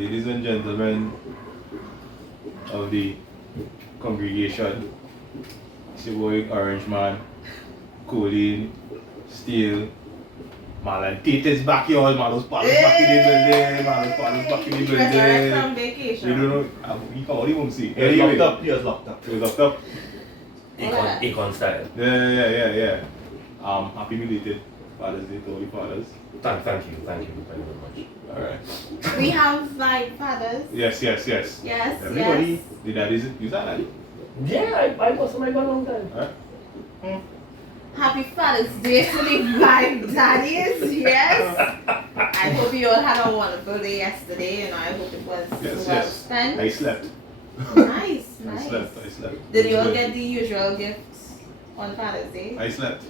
ladies and gentlemen of the congregation, it's your boy Orange Man, Colleen, Steel, Marlon. Tate is back, y'all. Marlon's back in the building. Marlon's back in the building. From vacation. You don't know, he can't even see. He was locked up. He was locked up. Econ style. Yeah. Happy belated Father's Day to all the fathers. Thank you very much. Alright. We have like fathers. Yes. Yes. Everybody, the daddies, use that daddy. Yeah, I was my for a long time. Alright. Happy Father's Day to the vibe daddies. Yes. I hope you all had a wonderful day yesterday, and I hope it was well spent. I slept. Nice. I slept. Did you all get the usual gifts on Father's Day? I slept.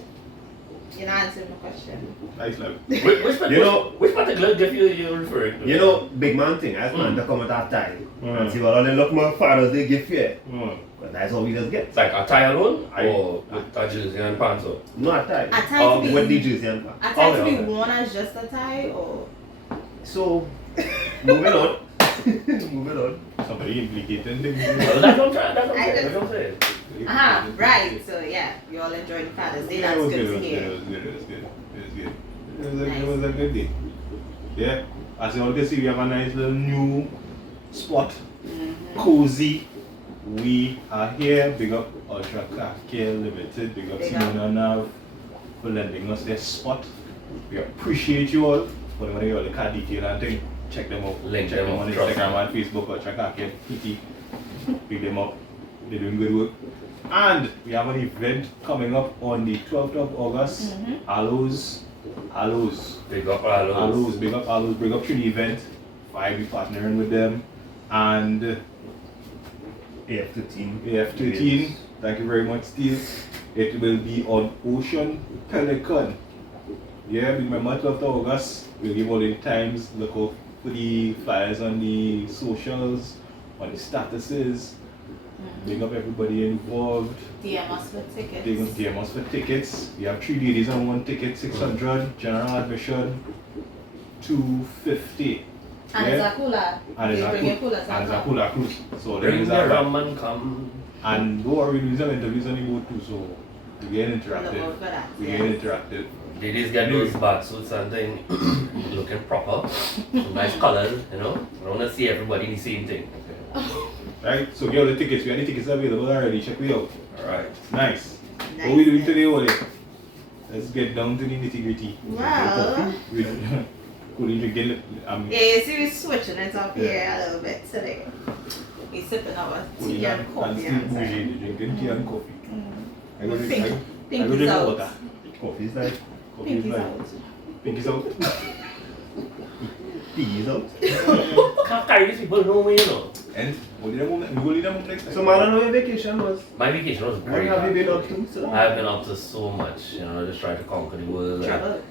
You're not answering my question. I slept. Which particular gift you're referring to? You know, big man thing, as man to come at that time and see what all the look more Father's Day gift here. But that's all we just get. It's like a tie alone or with a jersey and pants on? Not a tie. A tie to be with the jersey and pants. A tie to be worn as just a tie, or So, moving on. Somebody implicated things. That's what I'm saying. Right. So yeah, you all enjoyed Father's Day. That's good to hear. It was a good day. Yeah. As you all can see, we have a nice little new spot. Cozy. We are here. Big up Ultra Car Care Limited. Big up Simona Nav for lending us their spot. We appreciate you all. For the car detail and thing, check them out. Link check them on Instagram and Facebook. Ultra Car Care PT. Pick them up. They're doing good work. And we have an event coming up on the 12th of August. Aloes. Big up Aloes. Big up Aloes. Bring up to the event. I'll be partnering with them. And AF13. Thank you very much, Steve. It will be on Ocean Pelican. Yeah, remember 12th of August. We'll give all the times. Look out for the flyers on the socials, on the statuses. Big up everybody involved. DM us for tickets. DM us for tickets. We have 3 ladies and 1 ticket, 600. General admission, 250. And it's a cooler. And it's a cooler cruise. So Bring the rum and come. And don't worry, we'll do some interviews on the boat too, so we get interactive. Ladies get those bath suits and thing looking proper. Nice colors, you know. I don't want to see everybody in the same thing. Right? So get all the tickets. We have the tickets available already. Check me out. Alright. Nice. What are we doing today, Ole? Let's get down to the nitty-gritty. Well. Yeah, you see, we're switching it up here a little bit today. We're sipping our tea and coffee. Drinking tea and coffee. I go Pinky's out. water. Coffee's like, Pinky's out. Pinky's out. Piggy's out. Can't carry these people nowhere, you know. And what did I want next time? So Marlon, how your vacation was? My vacation was What great. have you been up to, sir? I've been up to so much, you know, just trying to conquer the world. Travel.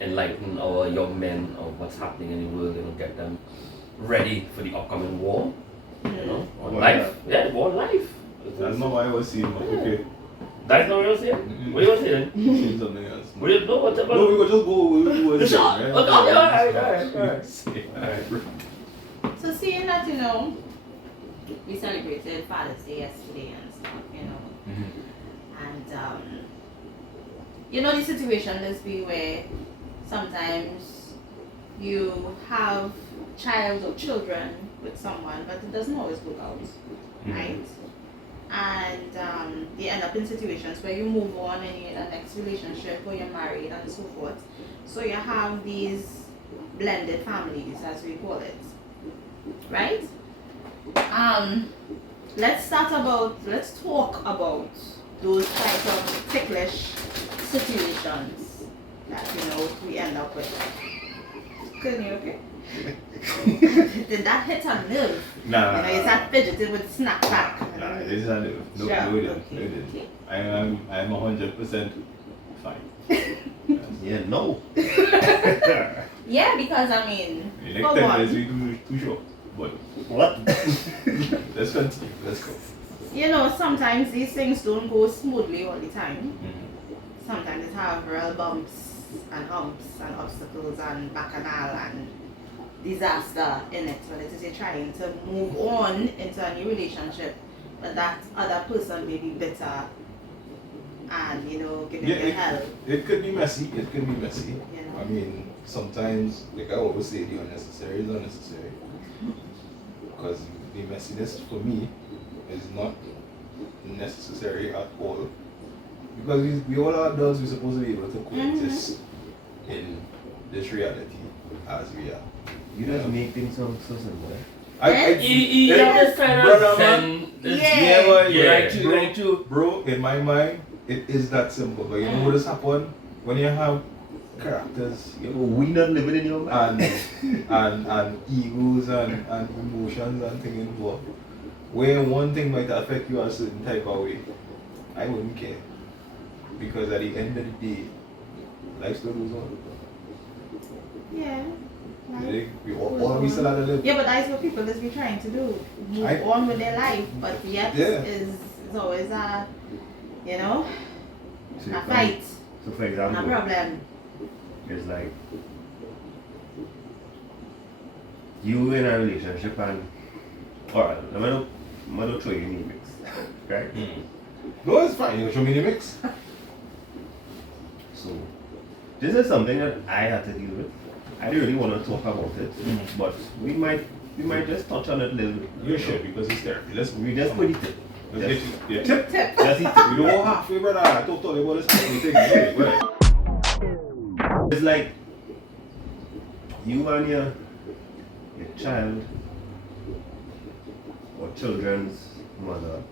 Enlighten our young men of what's happening in the world, you know, get them ready for the upcoming war. You know, on life. Yeah, war on life. That's not why I was seeing, but okay. That's not what you're saying? What are you saying? Seeing something else. What do you know? What's about? No, we could just go. Alright. So seeing that, you know, we celebrated Father's Day yesterday and stuff, you know. And you know the situation this be where sometimes you have child or children with someone, but it doesn't always work out, right? And you end up in situations where you move on and you're in a next relationship or you're married and so forth. So you have these blended families, as we call it, right? Let's talk about those type of ticklish situations that, you know, we end up with. Couldn't you, okay? Did that hit a nerve? Nah. You know, you start fidgeting with snap back. Nah, it is a nerve. No, Sure. it is. I am 100% fine. Yeah, no. Yeah, because I mean, The for next 10 one, minutes we too short. But What? let's continue. Let's go. you know, sometimes these things don't go smoothly all the time. Sometimes it have real bumps and humps and obstacles and bacchanal and disaster in it. When it is you're trying to move on into a new relationship, but that other person may be bitter and giving you help. It could be messy. It could be messy. You know? I mean, sometimes, like I always say, the unnecessary is unnecessary. Because the messiness for me is not necessary at all. Because we all are adults, we're supposed to be able to coexist in this reality as we are. You just make things sound so simple. You have this kind of zen. Right too. Bro, in my mind, it is that simple. But you know what has happened? When you have characters, We not living in your mind. and egos and emotions and things involved, where one thing might affect you a certain type of way, I wouldn't care. Because at the end of the day, life still goes on. Yeah. We all still have to live. Yeah, but that's what people is be trying to do. Move on with their life, but yet is always a fight. So for example, a problem. it's like you in a relationship and alright, I'm gonna throw you in the mix. Right? No, it's fine. You can show me the mix. So this is something that I had to deal with. I didn't really want to talk about it, but we might just touch on it a little bit. You should, because it's therapy. We just put it in. Let's get you your tip. Just eat it. We don't go halfway, brother. I talk about this whole thing. Right. It's like you and your child or children's mother,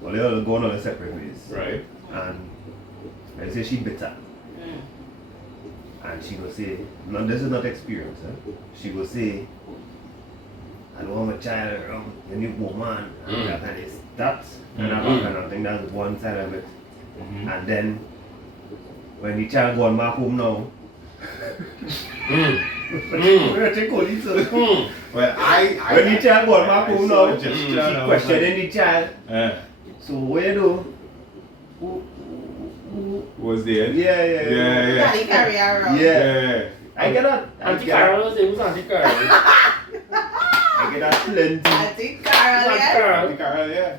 well, they all going on a separate ways. Right. And I say she bitter. And she will say, no, this is not experience. She will say, I don't want my child around the new woman. And that kind of that and I think that's one side of it. And then when the child gone back home now, Well, when the child gone back home now, she questioning the child. So what you do? Who was there? Yeah. Daddy carry her around. Yeah. I get that. Auntie Carol was who's Auntie Carol? I get that plenty. Auntie Carol, yeah. Auntie Carol, yeah.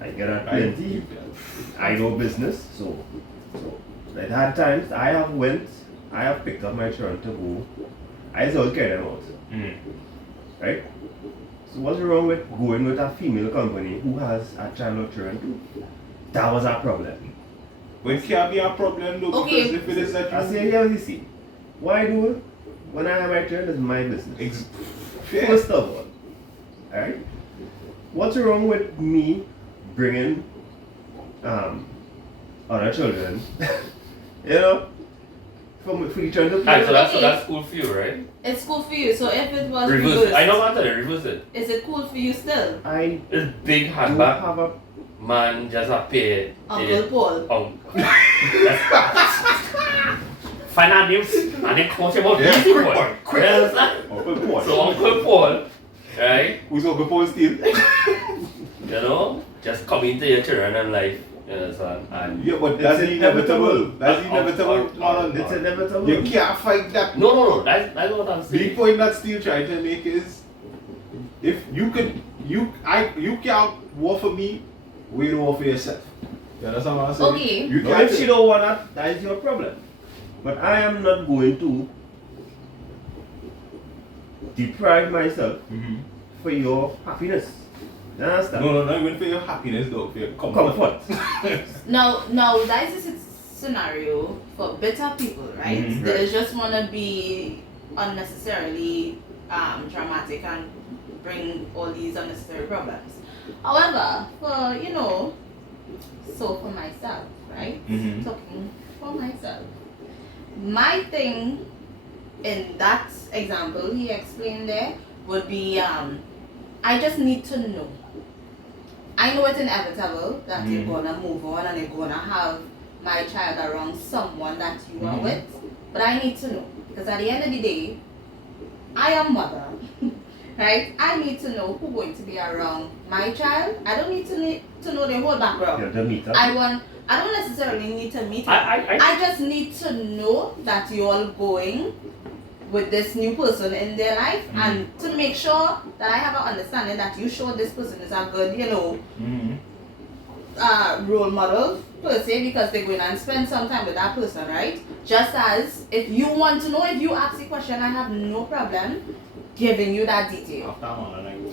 I get that plenty. I know business, so at that times I have picked up my children to go. I just don't carry them out. Right? So what's wrong with going with a female company who has a child or children too? That was our problem. But it can't be a problem though, Okay. because if it is that I say, yeah, you see, why do it? When I have my children, it's my business. First of all, alright? What's wrong with me bringing other children, for the children to play? Alright, so that's cool for you, right? It's cool for you. So if it was Reverse reversed, it. I know about that, reverse it. is it cool for you still? I It's big do handbag. have a Man just appear. Uncle Paul. Find names and then coach about Yeah, easy quick boy. one, quick. Yes, sir. Uncle Paul. So Uncle Paul, right? Who's Uncle Paul still? Just come into your children and life. You know, and Yeah, but that's inevitable. That's inevitable, Marlon. It's inevitable. You can't fight that. no, that's what I'm The saying. point that still trying to make is, if you can't war for me, we don't war for yourself. You understand what I'm saying? Okay. You No, can't if she don't want that is your problem. But I am not going to deprive myself for your happiness. You understand? No, not even for your happiness though, for your comfort. Now that is a scenario for better people, right? They just want to be unnecessarily dramatic and bring all these unnecessary problems. However, for myself, right? Talking for myself. My thing in that example he explained there would be I just need to know. I know it's inevitable that you're gonna move on and you're gonna have my child around someone that you are with, but I need to know, because at the end of the day, I am mother, right? I need to know who's going to be around my child. I don't need to know the whole background. Yeah, the meetup. I don't necessarily need to meet him. I I just need to know that you're all going with this new person in their life, and to make sure that I have an understanding that you sure this person is a good, role model per se, because they're going and spend some time with that person, right? Just as if you want to know, if you ask the question, I have no problem giving you that detail.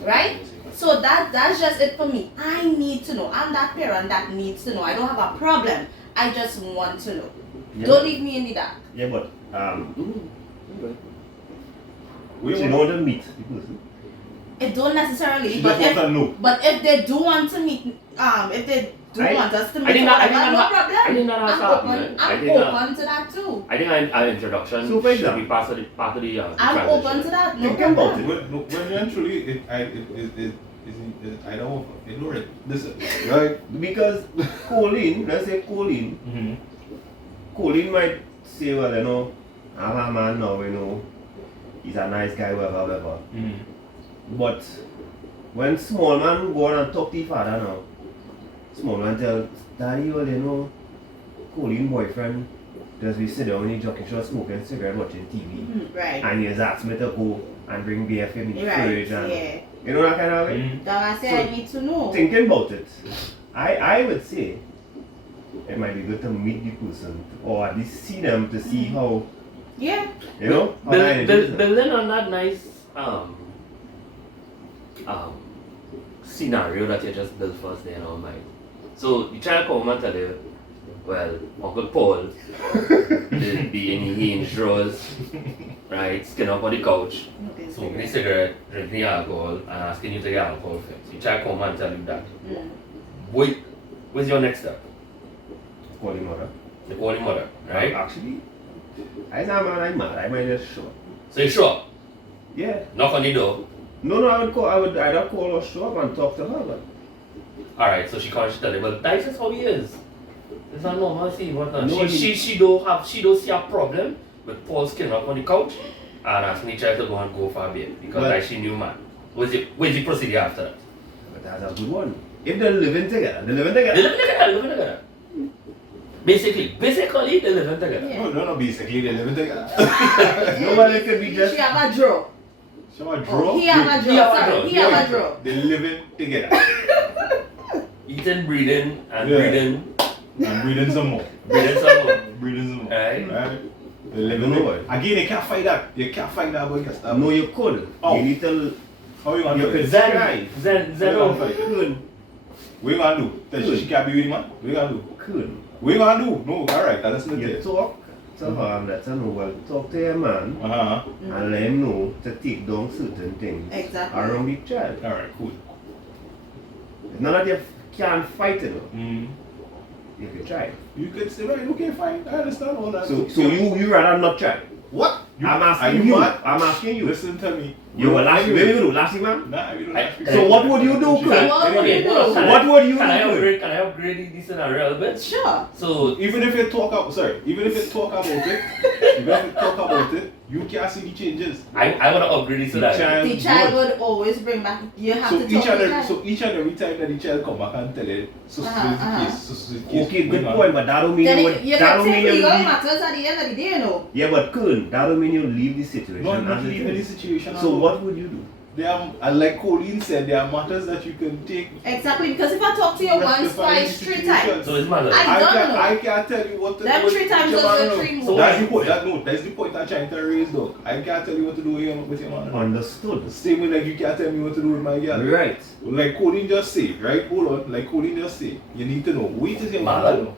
Right? So that's just it for me. I need to know. I'm that parent that needs to know. I don't have a problem. I just want to know. Yeah. Don't leave me in the dark. Yeah, but she don't want to meet the person. It don't necessarily, She but just want to know. if they do want to meet, if they do want us to meet, no problem. I think that has to happen. I'm open to that too. I think an introduction should be part of the I'm transition. open to that. No Think about problem. it. When eventually, I don't ignore it. Listen, right? Because Colleen, let's say Colleen, Colleen might say, well, I'm a man now, he's a nice guy, whatever. But when small man go on and talk to his father now, small man tell daddy, well, Colleen boyfriend just be sit down in the jockey shop smoking cigarette, watching TV. Right. And he has asked me to go and bring beer for me, Right. fridge and Yeah. you know that kind of way? That's why I say I need to know. Thinking about it, I would say it might be good to meet the person or at least see them to see how, Yeah. how that energy is. Building on that nice scenario that you just built first there in our mind. So the child come and tell you, well, Uncle Paul be in his hinge drawers, right, skin up on the couch, smoking a cigarette, drinking alcohol, and asking you to get alcohol fixed. The child come and tell you that. What's your next step? Call him mother. You call him mother, right? Actually, I say I'm mad. I might just show up. So you show up, Yeah. knock on the door. No, I would either call or show up and talk to her. But Alright, so she can't tell you, but that's just how he is. It's not normal thing, what not? No, She don't see a problem with Paul skin up on the couch and asking the child to go for a beer because But- like she knew man. What's the procedure after that? but that's a good one. If they're living together, They living together. Basically, they living together. Yeah. No, basically, they live together. Nobody could be just. She have a draw. So I draw. He have a He have a draw. Sorry, draw. he have a draw. They living together. Eating, breathing, and Yeah. breathing. And breathing some more. Breathing some more. Breathing some more. Right. They living No, together. Again, they can't fight that. You can't fight that boy, Kester. No, you could. Oh. You need to. How you gonna You do could it? try. Zen, How you gonna fight? Could. What you gonna do? Tell she can't be with him, man. What you gonna do? Could. What you gonna do? No, alright, that's not You it. talk to her and let her know. Well, talk to your man and let him know to take down certain things Exactly. around the child. Alright, cool. It's not that you can't fight it. Mm. You could try. You could say, right, okay, fine. I understand all that. So you rather not try. What? I'm are asking you. mad? I'm asking you. Listen to me. You will last. Where you do last man? Nah, we don't I- have to. So what would you do, She- Chris? What would you do? What would you Can I do? upgrade? Can I upgrade the scenario a little bit? Sure. So Even if you talk about it, you can't see the changes. I want to upgrade the scenario. The child would always bring back. You have So to each talk to the and child. every time that the child come back and tell it, so is the case, so is the case. Okay, good going on. point, but that don't mean Then you you would. can That don't take mean you legal leave. matters at the end of the day, you know. Yeah, but Kern, that don't mean you leave the situation. No, I'm not as it leaving the is. situation. So what would you do? There are, and like Colleen said, there are matters that you can take. Exactly, because if I talk to you once, rectifying twice, 3 situations. times, So it's matter. I don't know. I can't tell you what to Them do. 3 times with was your the man. 3 So more. That's the point. That's the point I'm trying to raise, though. I can't tell you what to do with your man. Understood. The same way like you can't tell me what to do with my girl. Right. Like Colleen just say, right? Hold on. Like Colleen just say, you need to know. Wait is your man Marlon. to know.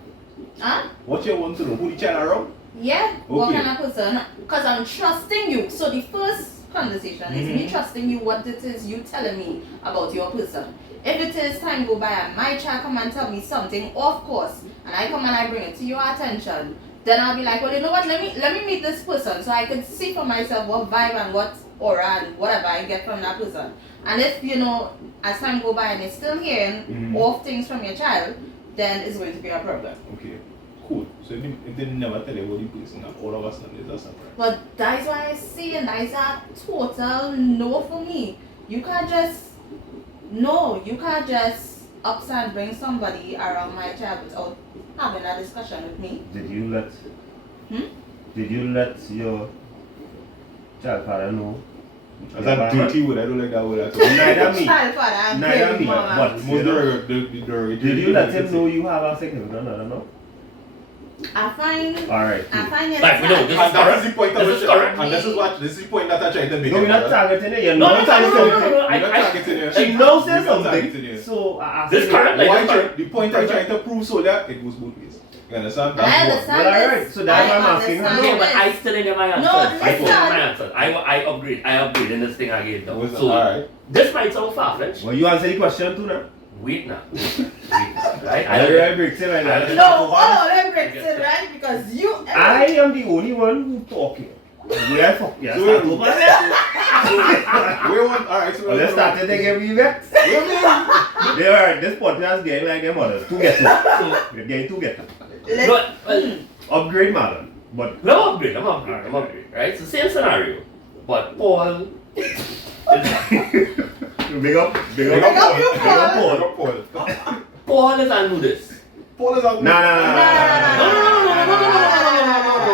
Huh? What you want to know? Who the child around? Yeah, what Okay. kind of person? Because I'm trusting you. So the first conversation is me trusting you what it is you telling me about your person. If it is time go by and my child come and tell me something, of course, and I come and I bring it to your attention, then I'll be like, well, you know what, let me meet this person so I can see for myself what vibe and what aura and whatever I get from that person. And if, as time go by and you're still hearing off things from your child, then it's going to be a problem. Okay, cool. So if they never tell you what the person, and all of us know it's a surprise. But that's why I see, and that's a total no for me. You can't just ups and bring somebody around my child without having a discussion with me. Did you let Hmm? Did you let your child father know. That's a dirty word, I don't like that word at all. Neither me. Child father and Neither baby me. mama. But Most you know, did you let him know you have a significant other? No. I find Alright. I find it Like, we know, this And that is the point This is of correct. and this is the point that I tried to make. No, we're not targeting it. You're No, not targeting it. We're not targeting you. She knows there's We're not targeting something. you. So I This said, correct, like- Why the point I tried to prove so that it goes both ways. You understand? I That's understand Well, this. alright, so that's why I'm asking her. understand Yeah, but this. I still didn't get my answer. No, I still didn't get my listen. answer. I upgrade in this thing I gave what. them. So Alright. this might sound far-fetched. Well, you answer the question too now. Wait now. Right? I already breaks it right now. No, all of them breaks it, right? Because you I am the only one who talking. Where fuck yeah, So start wait. over there. We want, alright, so Well, let's start it again, we vex. They are this podcast getting like them others. Two get two. We're getting two get two. But, well, Upgrade Marlon. But I'm upgrade, right? It's the same scenario. But Paul big up Big up you, Paul. Paul. Big up Paul. Paul is undo this. Paul is out. Nah.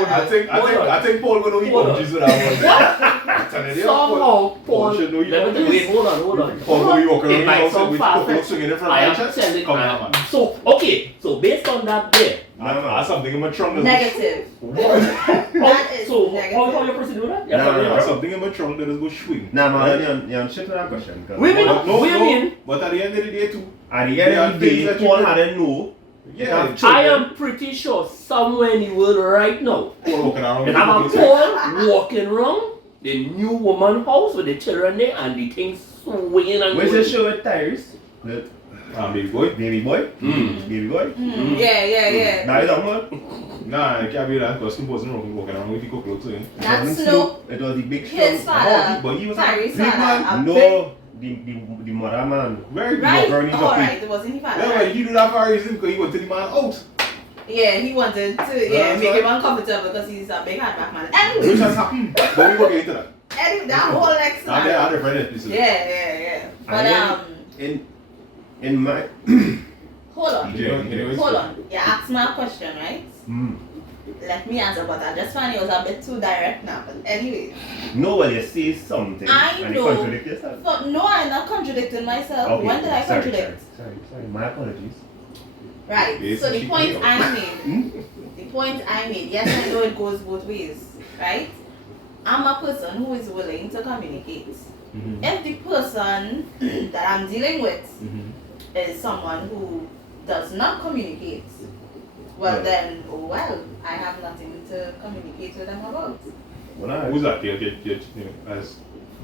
I think Paul will know he Hold on. punches with that one. I'm telling you, Somehow Paul should know you let me punches. wait, hold on. Paul will be walking It around might the house sound with Coco far-fetched. swinging in front I of am my chest. telling Come on, man. So okay, so based on that there. I something in my trunk. Negative. That is So negative. how you proceed with that? No. Something in my trunk that is go swing. Nah, Marlon, you're on shit to that question. 'Cause Wait a minute. No, What do you mean? But at the end of the day too. At the end of the day, Paul hadn't know. Yeah. I am pretty sure somewhere in the world right now, Paul walking around. and I'm a Paul walking around the new woman house with the children there and the thing swinging and Where's going. the show with Tyrese? The Baby boy. baby boy? Baby boy? Yeah. That is a one. Nah, it can't be that because he wasn't walking around with the cockroach swinging. It That's wasn't Snoop. It was the big His strong. father. But he was a Tyrese big father. man. A big- No, the mother man. Very Right. Burning All up right. It wasn't his father. Yeah, right? but he do that for a reason because he wanted the man out. Yeah, he wanted to That's make right. him uncomfortable because he's a big hardback man. Which Anyway, has happened. But we will get into that. that whole next And there are scenario. different episodes. Yeah. But And in my hold on. Anyways. Hold on. You asked me a question, right? Let me answer, but I just find it was a bit too direct now. But anyway, nobody says something I and know. you contradict yourself. but no, I'm not contradicting myself. Okay, When did I sorry, contradict? Sorry. My apologies. Right. Yes, So the she point can. I made, yes, I know it goes both ways, right? I'm a person who is willing to communicate. If the person that I'm dealing with is someone who does not communicate, well then, I have nothing to communicate with them about. Well, Who's that? Your as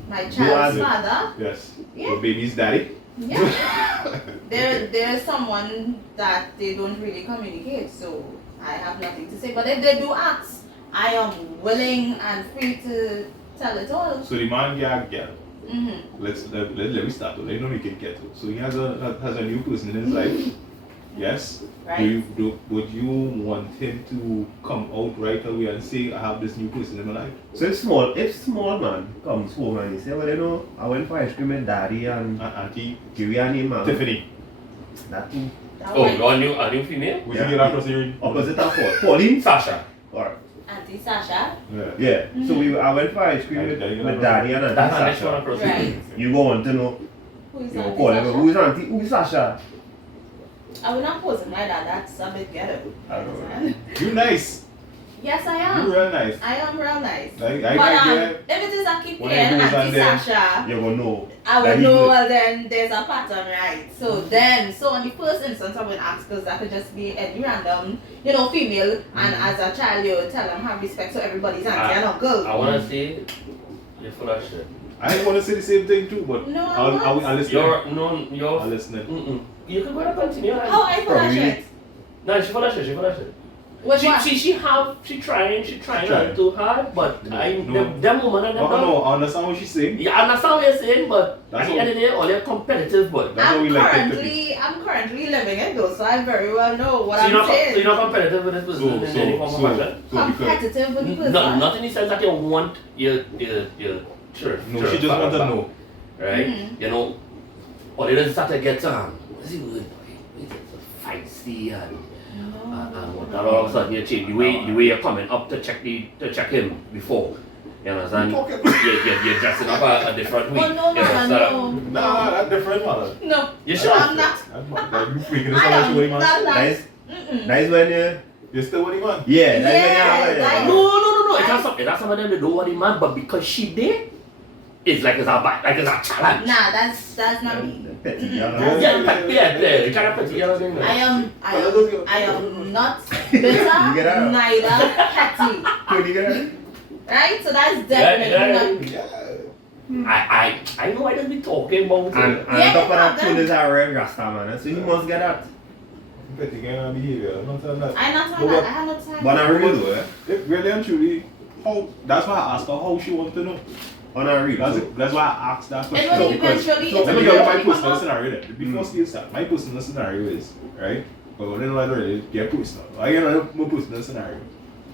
My child's it. father, yes. Yeah. Your baby's daddy. yeah. There is someone that they don't really communicate, so I have nothing to say. But if they do ask, I am willing and free to tell it all. So the man got girl. Let me start. Let me make it get to. So he has a new person in his life. Yes. Right. Would you want him to come out right away and say, I have this new person in my life? So if small man comes home and he say, well, you know, I went for ice cream with daddy and Auntie give you a name, man. Tiffany. That too. That Oh, one, a new female? Would Yeah. you get that person? Opposite of Paul. Pauline? Sasha. Alright. Auntie Sasha. Yeah. Yeah. So I went for ice cream with daddy and Auntie That's the next one Sasha. across the Right. You go on to know. Who is You Auntie call him. Sasha? Who's Auntie? Who's Sasha? I will not pose him like that. That's a bit ghetto. I don't know. You nice. Yes, I You am. real nice. I am real nice. I But get if it is a keep When playing it goes on Auntie there, Sasha, You gonna know. I that will he know, good. well then there's a pattern, right? So on the first instance I would ask, because that could just be any random, female, and as a child you would tell them have respect to everybody's auntie and uncle. I wanna say you're full of shit. I want to say the same thing too, but No, I I'll won't. listen. You're I'll listen. You can go and continue. How I feel that Probably. shit? No, she full of shit. Which one? She trying not too hard, but No. them woman and them dog. No, I understand what she's saying. Yeah, I understand what you're saying, but That's at the end of the day, all they're competitive, but That's what we like to I'm currently living it though, so I very well know what so I'm you're saying. not competitive with this person in any form of fashion. because Competitive with the person. No, not in the sense that you want your church. no, she just want to know. Right? Mhm. You know, or they just start to get what's he good? He's feisty and all of a sudden you change the way you're coming up to check him before. You understand? Talking. You're dressing up a different way. Oh no, You man, understand? no. Nah, that's different, man. No. You sure? I'm not. You freaking this I out, am showing, man. not. Nice. Mm-mm. Nice when you. You still with him, man? Yeah, that's Yeah, when you. like- No. It has some of them that don't want the man, but because she did, it's like it's a bad, like it's a challenge. Nah, that's not me. Petty, Yeah. Yeah. You can't put together thing. I am not You bitter, get out. neither petty. Could you get it? Right? So that's definitely not. Yeah. I know I just be talking about And it. on top of that, then- tune is a real Rasta man, so he must get that. Petty kind of behavior. I'm not saying that. I'm not But saying that. I have no time. But on a real though, If really and truly, that's why I asked her how she wants to know. on a real. That's why I asked that It question. will Because eventually. so it let will me give you my eventually come personal up. scenario then. Before Steve start, my personal scenario is, right? But we don't really get personal. I get my personal scenario.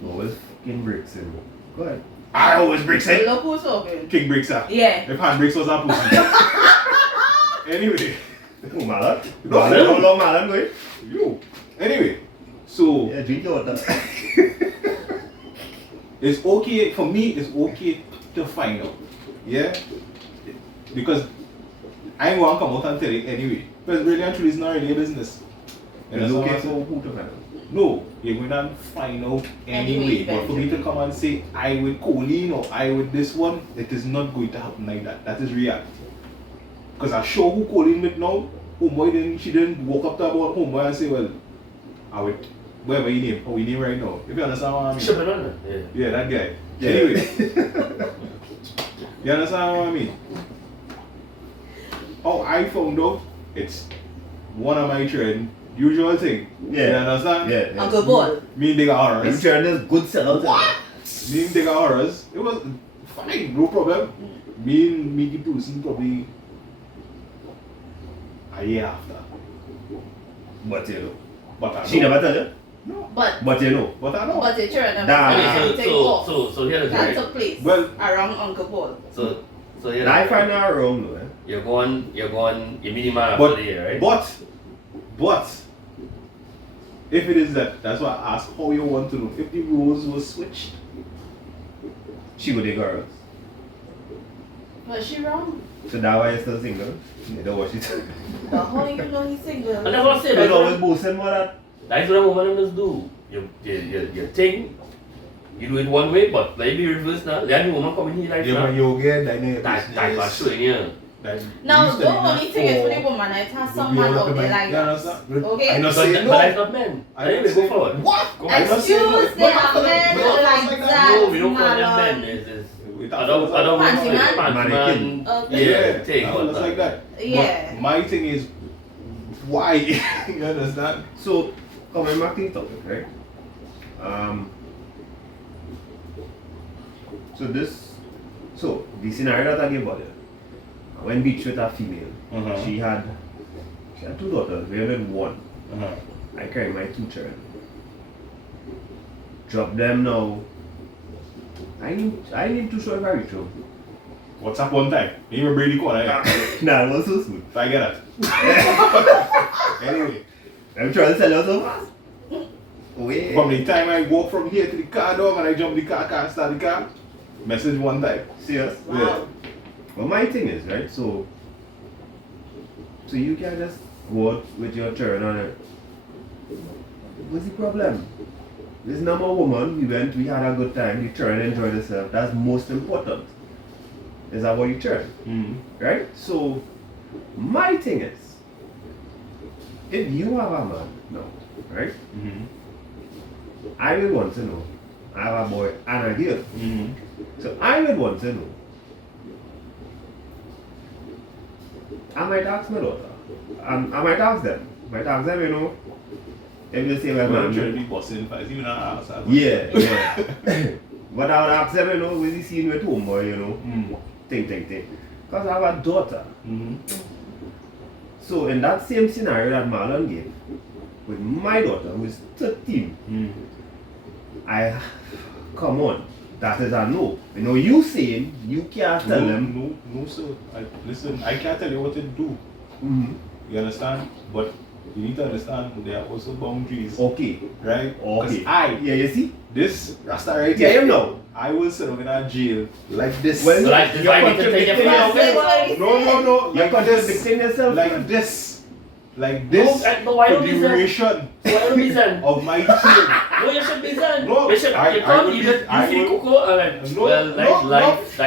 Always fucking bricks in. Go ahead. I always breaks it. Look who's open. King breaks up. Yeah. If handbrakes was our pussy. Anyway. Oh, Marlon. No. Marlon, how long Marlon going? You. Anyway. So Yeah, drink your water. it's okay for me. It's okay to find out. Yeah. Because I ain't gonna come out and tell you anyway. Because really and truly, it's not really a business. You It's know okay what I'm saying? for who to find out. No, you're going to find out anyway. But for me to come and say I with choline or I with this one, it is not going to happen like that. That is reality. Because I show who choline with now, she didn't walk up to about homeboy and say, well, I would whatever you name, how you name right now. If you understand what I mean. Ship it on there. Yeah, that guy. Yeah. Anyway. You understand what I mean? How I found out, it's one of my trend, usual thing. Yeah. You understand? Yeah. Uncle Ball. Me and they got I'm horrors. sure there's good sellout. What? Me and they got horrors. It was fine, no problem. Me and Mickey Person probably a year after. But you know. But I know. She never tell you? No. But you know. But I know. But the children Nah. So here is that right. took place Well- around Uncle Paul. So here. I find that wrong though. You're going. You meet the man But- after the year, right? But if it is that's why I asked how you want to know. If the roles were switched, She would take girls. Was she wrong? So that's why you're still single. You don't watch it. The whole you know he's single. And that's what I said. There's always boasting about that. That's what a woman must do. You think you do it one way, but maybe reverse now. Then the woman come in here like that. yoga, then That was showing you. Now, the only thing is for the woman, it has some man out there like that. Okay? I'm not But saying no. that's not men. I Anyway, don't go say forward. what? Go I'm forward. not saying no. Excuse, there are men like that. No, we don't call them Marlon. men. Wait, I don't want to Fancy say man? fancy man. Okay. Yeah, take no, what that's like that. Yeah. But my thing is, why? You understand? So, coming back to the topic, right? So the scenario that I gave about it, I went beach with a female. Uh-huh. She had 2 daughters, we had 1. Uh-huh. I carry my 2 children. Drop them now. I need to show if I reach home. What's up one time? You even Brady corner, eh? Nah, it was so smooth. If I get that. Anyway, I'm trying to sell out so fast. Wait. from the time I walk from here to the car door and I jump the car, can't start the car, message one time. Serious? Wow. Well, my thing is, right, so you can just go out with your children on it. What's the problem? This number woman, we went, we had a good time, the children enjoyed themselves. That's most important. Is about your children, Mm-hmm. right? So, my thing is, if you have a man now, right, Mm-hmm. I will want to know. I have a boy and a girl. Mm-hmm. So I would want to know. I might ask my daughter. I might ask them. You know. If they say, well, I'm trying to man. be bossing fights, even I ask. Yeah. But I would ask them, you know, was he seen with homeboy, you know? Mm-hmm. Think. Because I have a daughter. Mm-hmm. So in that same scenario that Marlon gave, with my daughter, who is 13, Mm-hmm. come on, that is a no. You know, you saying, you can't tell them. No, sir. Listen, I can't tell you what to do. Mm-hmm. You understand? But you need to understand there are also boundaries. Okay. Right? Okay. Because Yeah, you see? this Rasta right Yeah, here, you know. I will sit down in a jail like this. Well, So like this, you're why you need to take your contradicting foot yourself. No. You're Like this. contradicting yourself. Like this. Like this. No, why for don't you duration So why don't be zen? of my chain. No, you should be zen. No, you should. You come, would you be- just I you see would- cocoa and like, No, well, no, life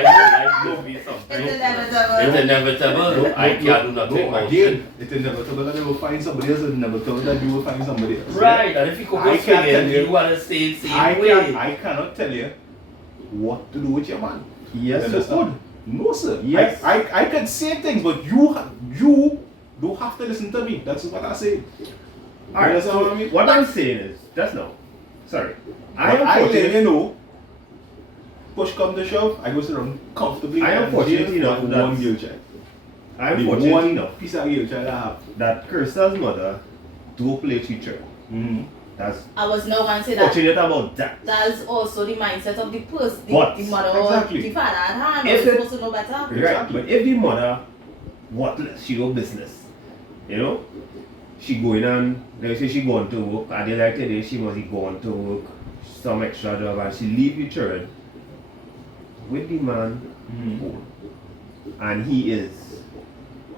will be something. It's inevitable. It's inevitable. I can't do nothing about it. Again, it's inevitable that they will find somebody else. It's inevitable that you will find somebody else. Right, and if you could I go can't swinging, tell you. you want to say same way. I cannot tell you what to do with your man. Yes, you understand? could. No, sir. Yes. I can say things, but you don't have to listen to me. That's what I say. Alright, Understand so what I mean? what I'm saying is, just now, sorry, I But am I let fortunate, you know, push come to shove, I go sit down comfortably. I am and fortunate jail enough for that- one girl child. I am The fortunate one enough piece of girl child I have. that Kester's mother do play teacher. Mm-hmm. That's I was not going to say that. fortunate about that. That's also the mindset of the person, But- the mother Exactly. or the father at hand. If You're it- supposed to know better. Right, Exactly. but if the mother, what she go business, you know, she going on, they say she going to work, and they like today she must be going to work, some extra job, and she leave the children with the man home, and he is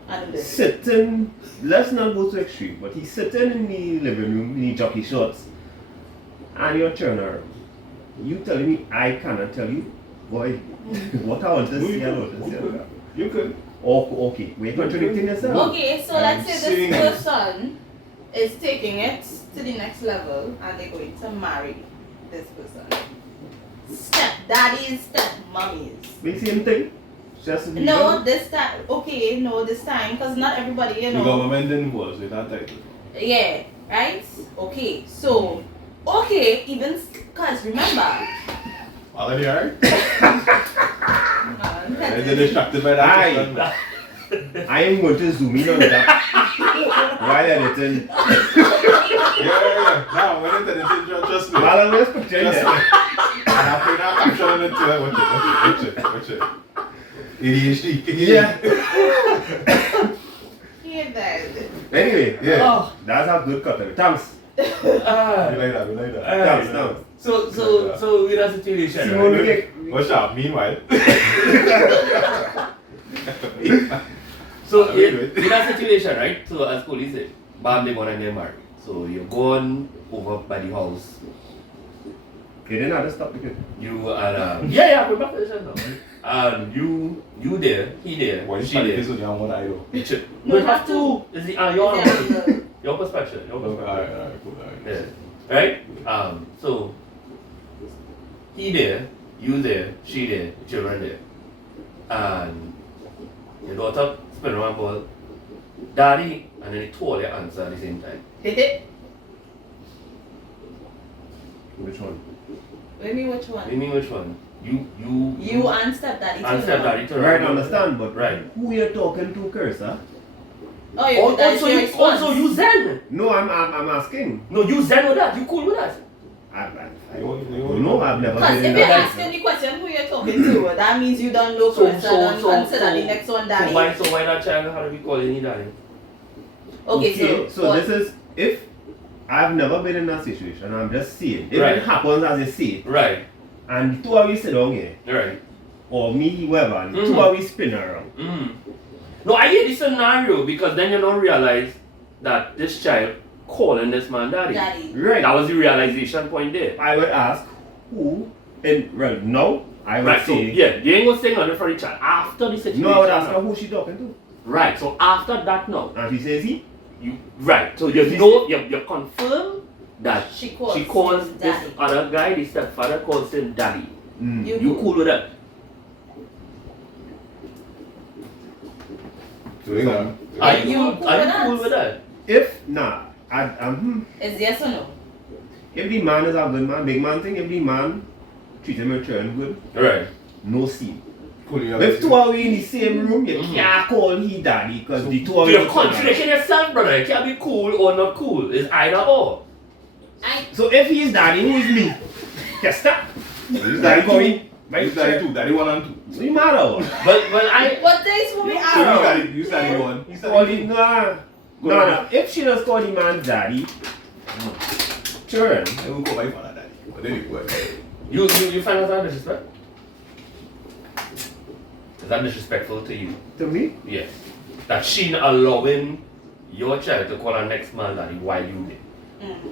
I don't know. sitting, let's not go to extreme, but he's sitting in the living room in the jockey shorts, and you're turning around. You telling me I cannot tell you, boy, what I want to see, I want to see. You could. Oh, okay, we're contradicting yourself. Okay, so I'm let's say saying- this person is taking it to the next level and they're going to marry this person. Stepdaddies, stepmommies. Make same thing. Just be No, done. this time, okay, no, this time, because not everybody, you The know. government involved with that title. Yeah, right? Okay, so, okay, even, because remember, All of you alright? man, They're distracted by that. Aye. question. I am going to zoom in on that while editing. Yeah. Now, when it's editing, trust me. While I'm just picturing Trust me. it. And I put that caption on it too. Watch it. ADHD. Yeah. here then. Anyway, Yeah. Oh, that's a good cut. Thanks. We like that. Thanks, thanks. so with that situation, Simon, right? we get- What's up? Meanwhile. So Anyway. in that situation, right? So as police said, Bam, they gone and they're married. So you're going over by the house. You didn't have to stop the kid. You and yeah, we're back to the show now. And you there, he there, Why you she started there. this with your one eye though? You should. No, You have to. Is the your Yeah. your perspective. Your perspective. Alright, cool. Yeah. Right? So he there, you there, she there, the children there. And your daughter spin around ball, daddy, and then the two of them answer at the same time. Which one? What do you mean which What do one? you mean which one? You and stepdaddy too. and stepdaddy turn Right, around. understand, but Right. who you're talking to, Cursor? Oh, yeah, that's your response. Also you zen. No, I'm asking. No, you zen with that. You cool with that. No, I've never Because been if in you're that. asking the question who you're talking to, that means you don't know first, so don't consider the next one daddy. So why that child have to be calling you daddy? Okay, so this is if I've never been in that situation. I'm just saying if Right. it happens as you say it, Right, and two of you sit down here, right. or me, whoever, and Mhm. two of you spin around. No, I hate this scenario because then you don't realize that this child calling this man daddy. daddy. Right. That was the realization point there. I would ask who, and well, no, I would Right, so say yeah, you ain't gonna say nothing for the child after the situation. no. I would ask now. her who she talking to, Right, so after that now, and she says he. you right, so you know you confirm that She calls him this daddy. other guy, the stepfather calls him daddy. Mm. You cool with that? Doing that. Are you you cool with that? cool with that? If nah, I'm Is yes or no? if the man is a good man, big man thing. If the man treat him with children good, Right. no scene. Cool, you If two of you in the same room, you Mhm. can't call he daddy because the two So of you. you're contradicting yourself, brother. You can't be cool or not cool. It's either or. So if he is daddy, who is me? Kester. He's Daddy daddy Corey. two. He's daddy two. Daddy one and two. So you matter. But I What days will we So have? you daddy one. He's All daddy the two. nah. No. If she does call the man daddy, sure. I will call my father daddy. But anyway. You find out that disrespect? Is that disrespectful to you? To me? Yes. That she not allowing your child to call her next man daddy while you there.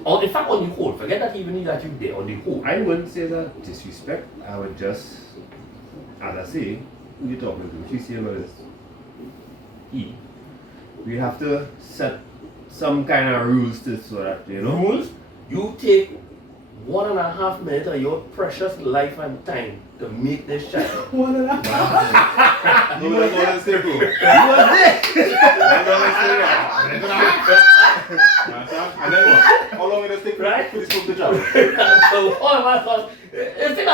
Or in fact on the whole, forget that even that you there, on the whole. I wouldn't say that disrespect. I would just, as I say, who you talking to? If you say about this E, we have to set some kind of rules to so that, you know. Rules? You take 1.5 minutes of your precious life and time to make this child. 1.5. You was going to stay cool. You was there! And then what? How long will it take Right? for this book to travel? So all of my thoughts, it's take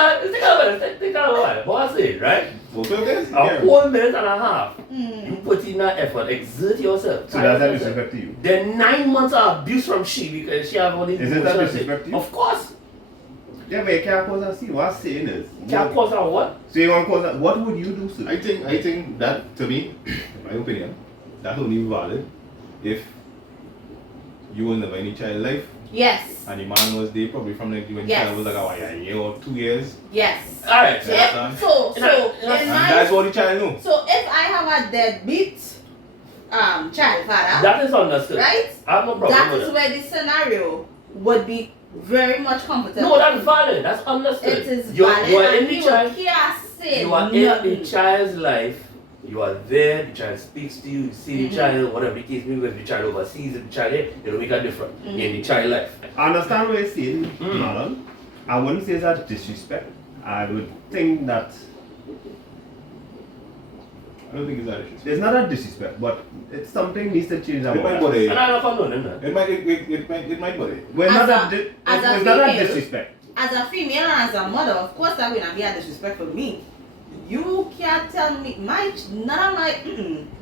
a while. What I say, right? For 12 days? A whole minute and a half. You put in that effort, exert yourself. So that's that disrespect to you? Then 9 months of abuse from she because she have all these. Isn't that disrespect to you? Of course. Yeah, but you can't cause her see. What I'm saying is. Can't cause her what? So you want to cause her, what would you do, sir? I think that, to me, in my opinion, that's only valid if you will never any child life. Yes. And the man was there probably from like when the Yes. child was like a year or 2 years. Yes. Alright. Yeah. If, so And in that's my what the child know. so if I have a deadbeat child father, That is understood. right? I have no problem That with is it. where the scenario would be very much comfortable. No, that's valid. That's understood. It is You valid, are and in he the would child. can't say You are in nothing. the child's life. You are there. The child speaks to you. You see the child. Whatever the case may be, if the child overseas, if the child here, it'll make a difference in the child life. I understand what you're saying, Marlon. I wouldn't say that disrespect. I would think that I don't think it's that issue. there's not a disrespect, but it's something needs to change It might about bother that. you. And I'm not condoning that. It might bother you. We're As not a- a, di- as a it's not a female- disrespect. As a female and as a mother, of course that will not be a disrespect for me. You can't tell me my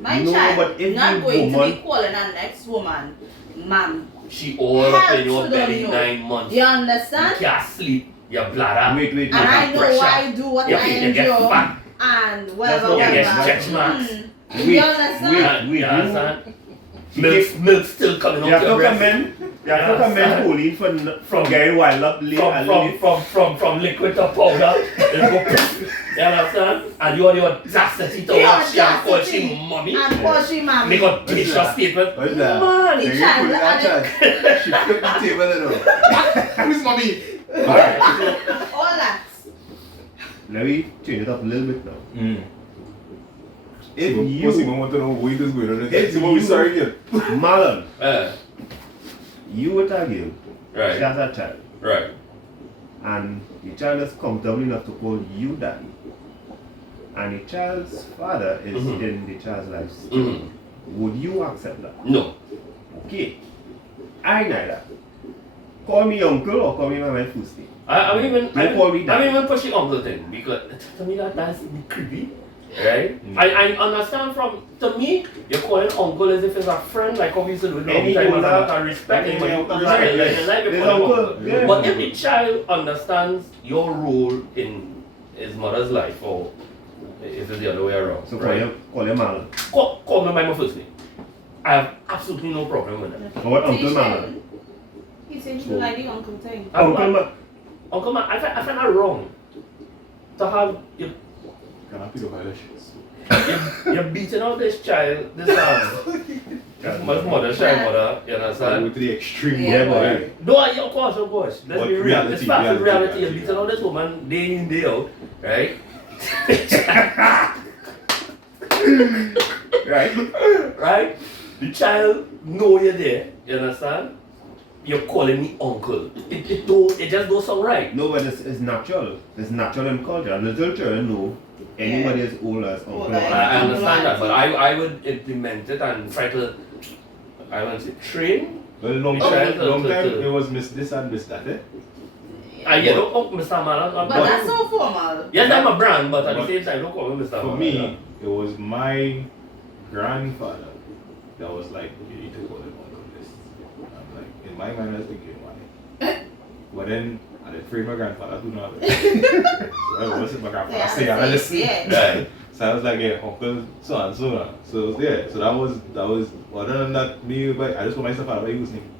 my No, child but if not the going to woman- be calling a next woman, ma'am. She all up in your Help to belly don't know. 9 months. You You understand? can't sleep. Your bladder. Wait. And I know pressure. why I do what You I get endure fat. and whatever. not- You get whatever. stretch marks. Wait, You understand? wait, You understand? you- Milk still coming You out have your to breast. commend, you have to commend Pauline from getting wild up late and late. From liquid to powder. You understand? And you have the audacity to The watch she and call audacity. she mommy. And call she mommy. Make a delicious statement. What's that? Man, The Then you child put it and outside. She flipped the table and all. Who's mommy? alright. all that. Let me change it up a little bit now. If Pussy you, want to know what is going on. If Simon, we you- sorry here. Marlon, Uh, you with a girl, she right, has a child, right. and the child is comfortable enough to call you daddy, and the child's father is Mhm. in the child's life, Mm-hmm. would you accept that? No. Okay, I neither. Call me uncle or call me by my first name. I'm even Don't call me that. I'm even pushing uncle thing because to me that's creepy, right? I understand from to me you're calling uncle as if it's a friend like obviously with long Any time and older- I respect any him older- right, yes. like you There's call him uncle, uncle. yeah. But if the child understands your role in his mother's life or is it the other way around? So right? call him Marlon. Call me by my first name. I have absolutely no problem with that. Or what Uncle Marlon? He said he don't like the uncle thing. Uncle Man, I find that wrong. To have you Can I pick up my you're beating out this child, this mother, child mother, you understand? With the extreme Yeah, boy. right. No, of course. Let's But be real. reality, It's fact of reality, reality. You're reality. beating out this woman day in, day out, right? Right? Right? The child know you're there, you understand? You're calling me uncle. It just don't sound right. No, but it's natural. It's natural in culture. And little children know anybody is old as uncle. Older. I understand that, but I would implement it and try to, I won't say train. Well, long Oh, time, to- long to- time to- it was miss this and miss that, eh? I get don't Mr. Marlon. But that's so formal. Yes, I'm a brand, but at the But same time, don't call me Mr. For Marlon. me, it was my grandfather that was like, you need to call him uncle this. I'm like, in my mind, I was thinking, why? But then, I did afraid my grandfather do not. So I was my grandfather Yeah, say, I listen. yeah. Right. So I was like, yeah, uncle so and so. So yeah, so that was other than that, me, but I just call myself out by whose name.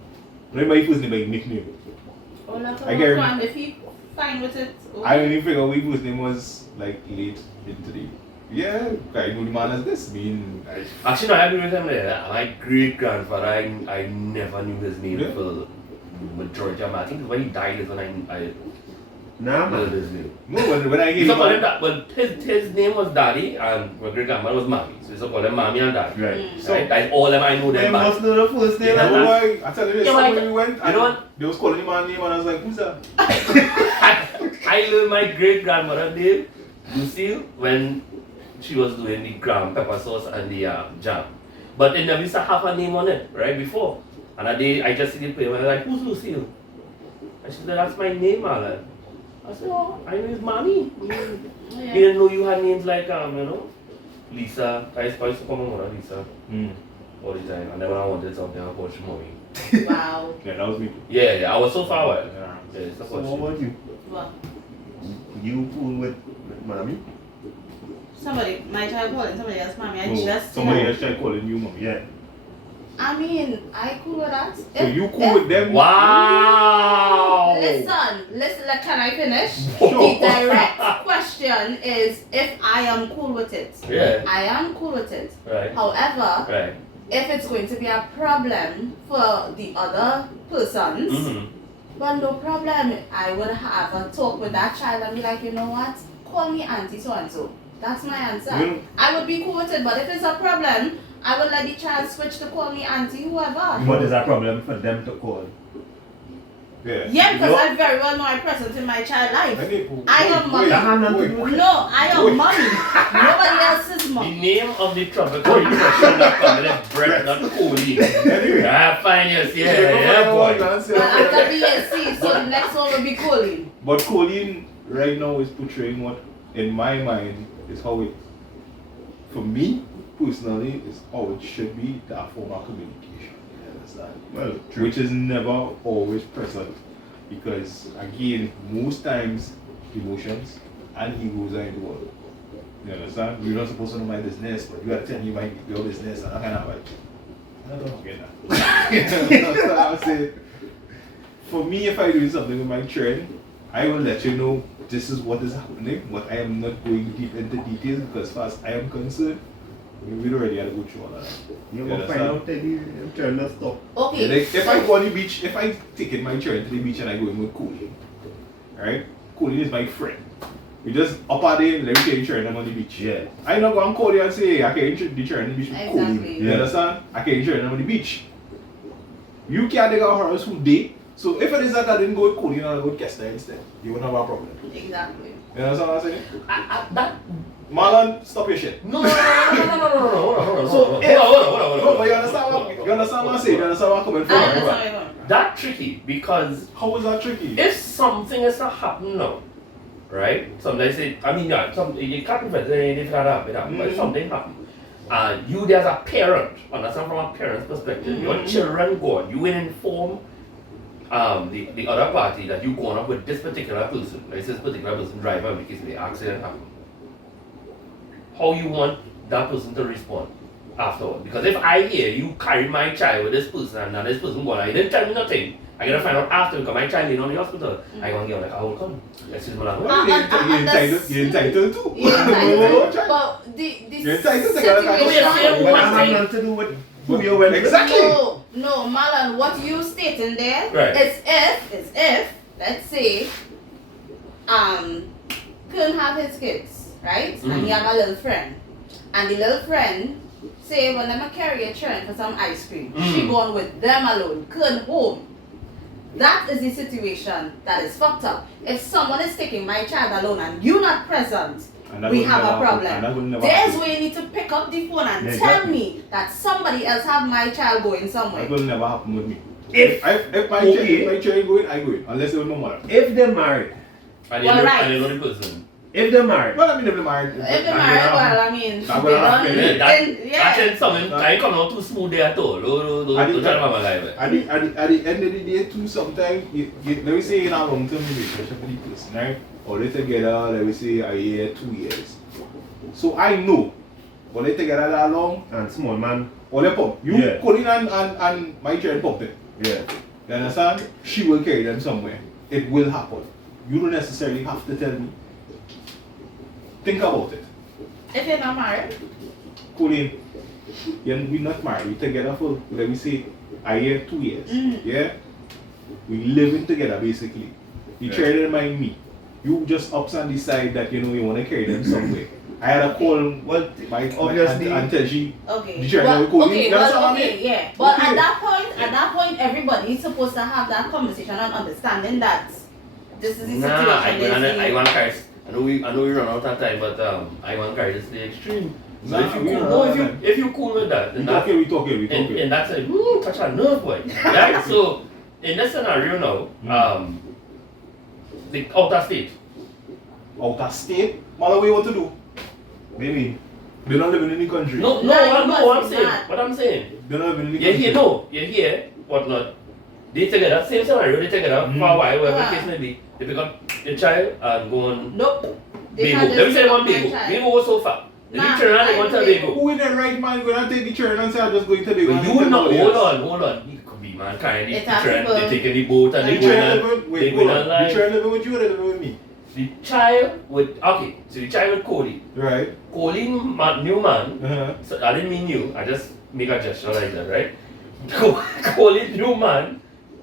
Not by whose name, by nickname. Oh, like I get a if he fine with it. Okay. I didn't even figure out whose name was like late into the yeah, I know the man as this. Actually, no, I agree with him there. My great grandfather, I never knew his name Yeah. for majority of my. I think when he died is when I Nah, learned man. his name. No, when I hear So him, call him that. Well, his name was Daddy, and my great grandmother was Mommy. So we call them Mommy and Daddy. Right. So- Right? That's all them I know They them by. must know the first name. Yeah, no, boy, I tell you this, Yeah, when like, we went, you and know what? they was calling him my name, and I was like, who's that? I learned my great grandmother name, Lucille, when she was doing the ground pepper sauce and the jam. But it never used to have her name on it, right, before. And a day I just see the paper and I was like, who's Lucille? And she said, that's my name, Marlon. I said, oh, I know his mommy. Yeah. Didn't know you had names like, Lisa. I used to call my mother Lisa all the time. And then when I wanted something, I called she mommy. Wow. Yeah, that was me too. Yeah, I was so far away. Yeah. Yeah, it's not So what what about you? Well, You cool with mommy? somebody, my child calling somebody else mommy. I No, just somebody else tried calling you mommy. Yeah. I mean, I cool with that. So If- you cool if- with them? Wow! Listen, like, can I finish? Sure. The direct question is if I am cool with it. Yeah. I am cool with it. Right. However, Right. if it's going to be a problem for the other persons, Mm-hmm. well, no problem. I would have a talk with that child and be like, you know what? Call me auntie so and so. That's my answer. Yeah. I would be cool with it, but if it's a problem, I would let the child switch to call me auntie, whoever. What is that problem for them to call? Yeah. Yeah, because No. I very well know I present in my child life. I am Wait, mommy. That had nothing to do wait, with it. No, I am Wait. mommy. Nobody else is The mommy. name of the tropical depression that comes with bread, not choline. Anyway. Ah, fine, yes, yeah, boy. Well, after BSc, so the next one will be Colleen. But Colleen right now is portraying what, in my mind, is how it, for me personally, is how it should be, that form of communication. You understand? Well, true. Which is never always present. Because, again, most times, emotions and egos are involved. You understand? You're not supposed to know my business, but you gotta tell me your business, and I kind of like, I don't get that. You know, so I would say, for me, if I do something with my trend, I will let you know this is what is happening, but I am not going deep into details because, as far as I am concerned, we already had to go through all of that. You You will find understand? out that I'm trying to stop. Okay. Like, if I go on the beach, if I take in my chair to the beach and I go in with Colleen, right? Colleen is my friend. We just up a day, let me take the chair and I'm on the beach. Yeah. I not go and call you and say, hey, I can the chair on the beach with Colleen. Exactly. You understand? I can chair and I'm on the beach. You can't take out her house who day. So if it is that I didn't go with Colleen and I go with Kester instead, you won't have a problem. Exactly. You understand what I'm saying? That. Marlon, stop your shit. No. Hold on. So if, Hold no, but you on. understand what I'm saying? You understand what I'm coming from? I understand where you're going. That's tricky because How is that tricky? if something is to happen now, right? Sometimes say, I mean, yeah, you can't prevent it, it can happen, but if something happens, and you as a parent, understand from a parent's perspective, your children go on, you will inform the other party that you going up with this particular person, like this particular person driver in case the accident happen. How you want that person to respond afterward? Because if I hear you carry my child with this person and now this person going, I didn't tell me nothing. I gotta find out after because my child is on the hospital. I gonna get like, I will come. Excuse me, language. You're entitled to. You're entitled. But the You're entitled to get a situation- situation. But that has nothing to do with who you went with. Exactly. No, Marlon, what you stating there Right. is if, let's say, Kern have his kids, right? And he have a little friend. And the little friend say, well, let me carry a children for some ice cream. She gone with them alone, Kern home. That is the situation that is fucked up. If someone is taking my child alone and you not present, And that we will have never a happen. And that will problem. never There's happen. where you need to pick up the phone and Yeah, tell exactly. me that somebody else have my child going somewhere. That will never happen with me. If If my okay. child going, I go in. Unless there was no mother. if they're married, And Well, right. they know the person. if they're married, Well, I mean, if they're married. If they're married, well, I mean, That they will don't- happen. Yeah, then- that's something. I come out too smooth there at all. Don't try to my life. At the end of the day, too, sometimes, let me say in a long term relationship with the person, right? Or they together, let me say a year, 2 years. So I know, when they together that long, And small man. all they pump. You, Yeah. Colin and my child pump it. Yeah. You understand? She will carry them somewhere. It will happen. You don't necessarily have to tell me. Think about it. If you're not married, Colin, we're not married. We're together for, let me say, a year, 2 years. Yeah? We living together basically. You try to remind me. You just ups and decide that you want to carry them somewhere. I had a call Well, my obviously. until she okay. Did you try to call him? Okay, You understand well, what I okay, mean? yeah. But Okay. at that point, everybody is supposed to have that conversation and understanding that this is the situation. Nah, I there's want carry. I know we run out of time, but I want carry this to the extreme. So Nah, if you we cool, run no, out of time. if you cool with that, we then that, talking. and that's a touch a nerve, boy. Right? So in this scenario now, the outer state. Out of state, Marlon, what you want to do? Maybe. They're not living in the country. No, Nah, you what I'm must saying. not. What I'm saying. They're not living in the You're country. here, no, you're here, whatnot. They take it up, same scenario, they take it up for a while, whatever the case may be. They pick up the child and go on Nope. They Bego. can't Let me just say pick one up my Bego. child. Bego was so far. The Nah, turn around, they I want to agree. Bego. Who in their right mind gonna take the children and say I'm just going to Bego? But you would not, hold on. It could be mankind, It the has children, people- they taking the boat and The they going child on. living, they wait, going hold on. online. The child living with you or they living with me? The child with, okay, so the child with Cody. Right. Cody, new man, Uh-huh. so I didn't mean you, I just make a gesture like that, right? Cody, new man,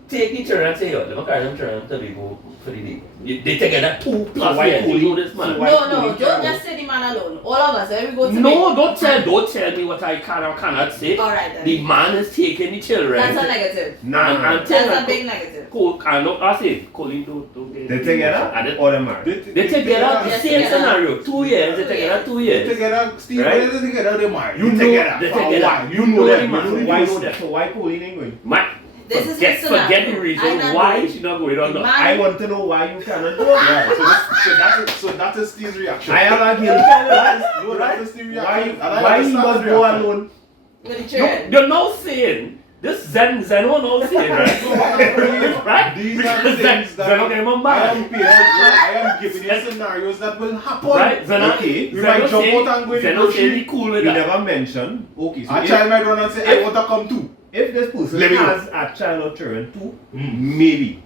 take the children and say, yo, let me carry them children to Bego for the day. They take it 2+ why years, you Cody? know this man. So why- No, Cody don't can't just say the man alone. All of us, we go to No, don't tell me what I can or cannot say. Alright then. The man is taking the children. That's a negative. Nah. and tell That's a her, big negative. I know, I say, Colin, don't get They together And or they married? they together, the Yes, same together. scenario, 2 years, they together 2 years. Together, Steve, Right? they together, they married. You know together. they For a together. while. You know them. the man. You know the Why person. know that? So why Colin ain't going? Mike, This is his forget the scenario. reason I not why know. she's not going on. The No. man- I want to know why you cannot do it. Right, so that is Steve's reaction. I am a guilty of that. No, that is Steve's Why, reaction. And I why he understand must his go reaction. alone? With the children. You're now saying, this Zeno now saying, right? Right? These Because are the things that Zeno came on I back. am painting. I am giving you scenarios that will happen. Right? Zeno, Okay. We might jump out and go in the Zeno saying he grocery. cool with You that. never mentioned. Okay, so A if, child might run and say, I want to come too. if this person Let me go. has a child or children too, Mm. maybe.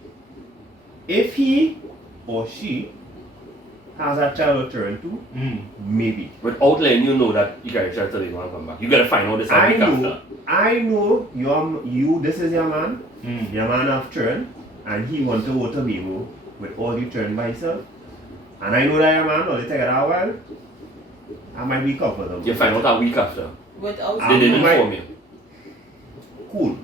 If he or she has a child or children too, maybe. Without letting you know that you can't try to leave and come back. You gotta find out this I week know, after. I know you, this is your man, your man have children, and he want to go to Bebo with all the children by himself. And I know that your man, or they take it a while, I might be comfortable. You find out a week after. Without They didn't might- inform you. Cool.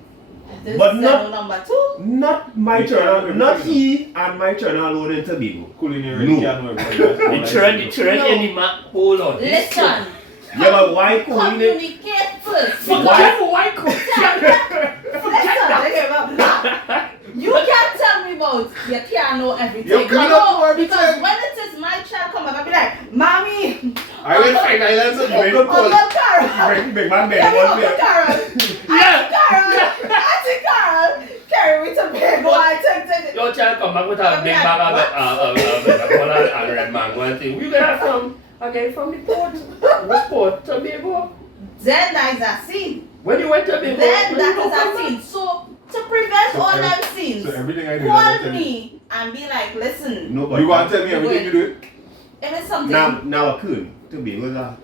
This But is not- Zeno number 2. Not my You can't children, know not everything. he and my children alone in Tobago. Culinary No. can't know everybody. The children No. in the man. Hold on. Listen. Yeah, but why Colin? Communicate first. Forget why cool. Listen, you can't tell me about you can't know everything. You cannot know everything. Because when it is my child come up, I'll be like, Mommy, I will find islands and Uncle Paul. Uncle Carol. Big man, Yeah, big Uncle one. Carol. Auntie Carol. Carry me to Bego. I take Your child come back with a big bag of and red mango and thing. Where you get that from? Okay, from the port. What port? Tobago. Then that is a scene. When you went to Tobago, Then when you that don't come is a back? scene. So to prevent So all ev- them scenes, So everything I do, I call tell you. me and be like, listen, No, but You want to tell me everything you do? if it's something. now a coon. Tobago is a.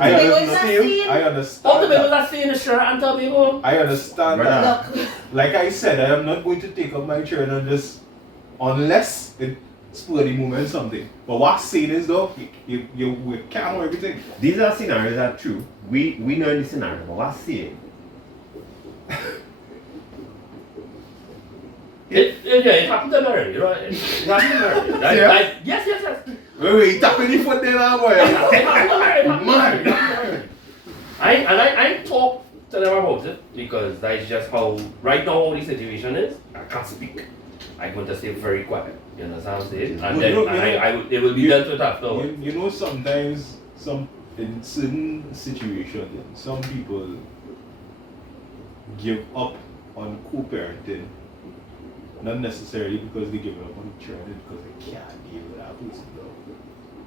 I Tobago is a understand. scene. I All understand. Tobago that. is staying in the shirt and Tobago. I understand that. Brother. Look, Like I said, I am not going to take up my children and just unless it spur the moment something. But what's saying is though, we can't know everything. These are scenarios that are true. We know the scenario, but what's saying? It happened to Mary, you know. It happened to Mary. Yeah. Yes. Wait, tapping the foot there now, boy. It happened to Mary. It happened to Man. Mary. I talk to them about it because that's just how right now how the situation is. I can't speak. I'm going to stay very quiet. You understand what I'm saying? And Well, then you know, it will be you- dealt with afterwards. You know, sometimes in certain situations, some people give up on co-parenting, not necessarily because they give up on children, because they can't deal with that person. Though.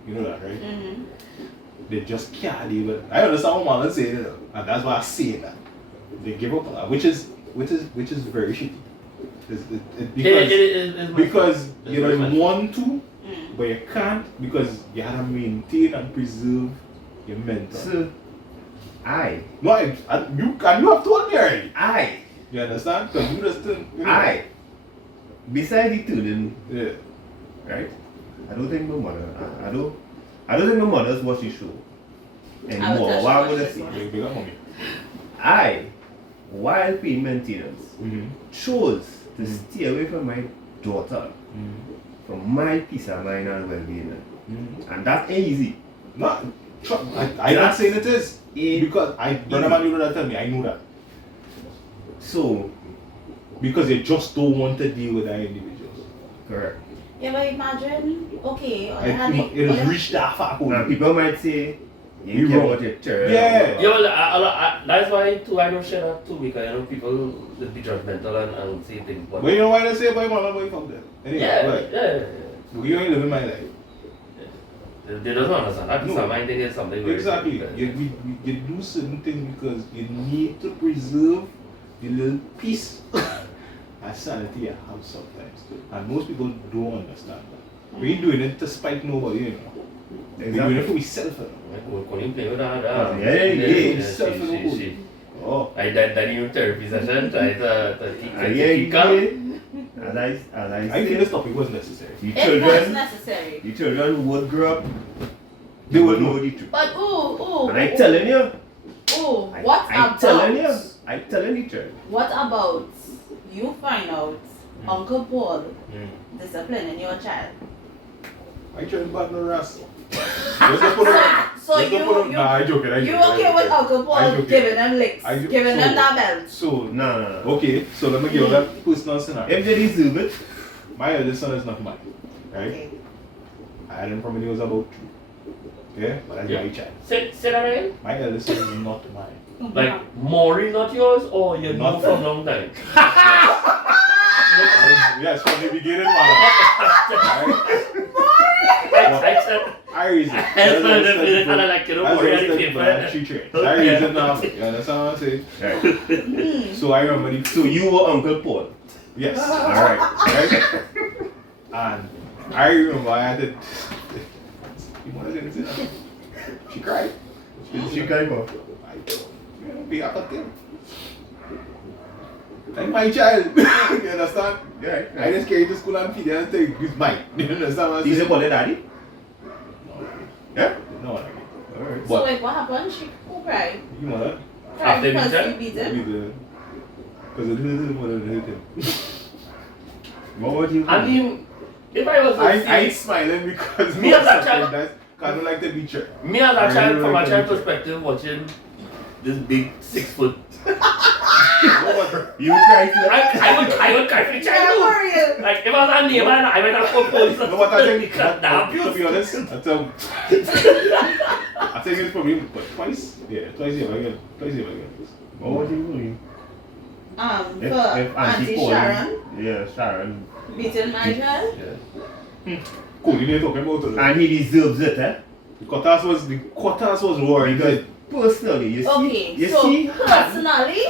You know that, right? they just can't deal with it. I understand what Marlon said, and that's why I say that. They give up on that, which is very shitty. Because you don't want to, but you can't because you have to maintain and preserve your mental. So, You have told me already. You understand? Because you just beside the two then, yeah. right? I don't think my mother, I don't think my mother's watching show anymore. Why would I say? Big up on me. While paying maintenance, chose to stay away from my daughter, from my peace of mind and well-being. And that ain't easy. No, I'm not saying it is. Because brother man, you know that tell me, I know that. So, because you just don't want to deal with that individuals. correct. Yeah, but imagine, okay, It has reached that far. Now people might say, you You care wrong. about your child. Yeah. Yeah, that's why too I don't share that too because people will be judgmental and say things. But you know why they say about my boy from there? Anyway, Yeah. you ain't living my life. They don't understand. That No. my thing is something very Exactly. simple. You do certain things because you need to preserve the little peace and sanity you have sometimes. And most people don't understand that. We ain't doing it to spite nobody, you know. We're doing it for yourself, you know. When you play with that, Yeah. Oh. I that new therapy session, try to keep Yeah. calm. As I I feel this topic was necessary. the It was children, necessary. the children who would grow up, they would know the truth. But And I telling you, what I'm about telling you, child. what about you find out Uncle Paul disciplining your child? I trying bad no ras. So you Nah, I joking. you okay with Uncle Paul giving them licks, giving them that belt? So, No. okay, so let me give you that personal scenario. If they deserve it, My eldest son is not mine, right? Okay. I had him from when he was about 2. Yeah? But that's my child. Say that again. My eldest son is not mine. Like Maury not yours or you know Not from long time? Yes, from the beginning, man. I raised it. She trained. I raised it now. You understand what I'm saying? right. So I remember So you were Uncle Paul. yes. Alright. Right? And I remember I had to. You want to say that? She cried. She kind of. I don't be up at them. Like my child. You understand? Yeah. I just carry to school and feed her and say, it's mine. You understand what I'm He's a saying? call daddy? Yeah? No, like Alright. So wait, what happened? Who cried? you know that? Cried After because beaten? you beat him? Because it didn't want to hurt him. What would you do? I mean, if I was I ain't smiling because Me as a child- because I don't like the teacher. me as a child, from a Really child like perspective, watching this big 6 foot, You try to. I would cry for the child too. Like if I was a neighbor, I might have called police. No, but I think, because damn to be you. honest, I think it's probably twice. Yeah, twice a year. Twice a year. What would you do? For If Auntie Paul- Sharon Yeah, Sharon. beating my child? Cool, you need to talk about it. And he deserves it, eh? The quarters was worried. Because personally, you see, Okay, you so see, personally,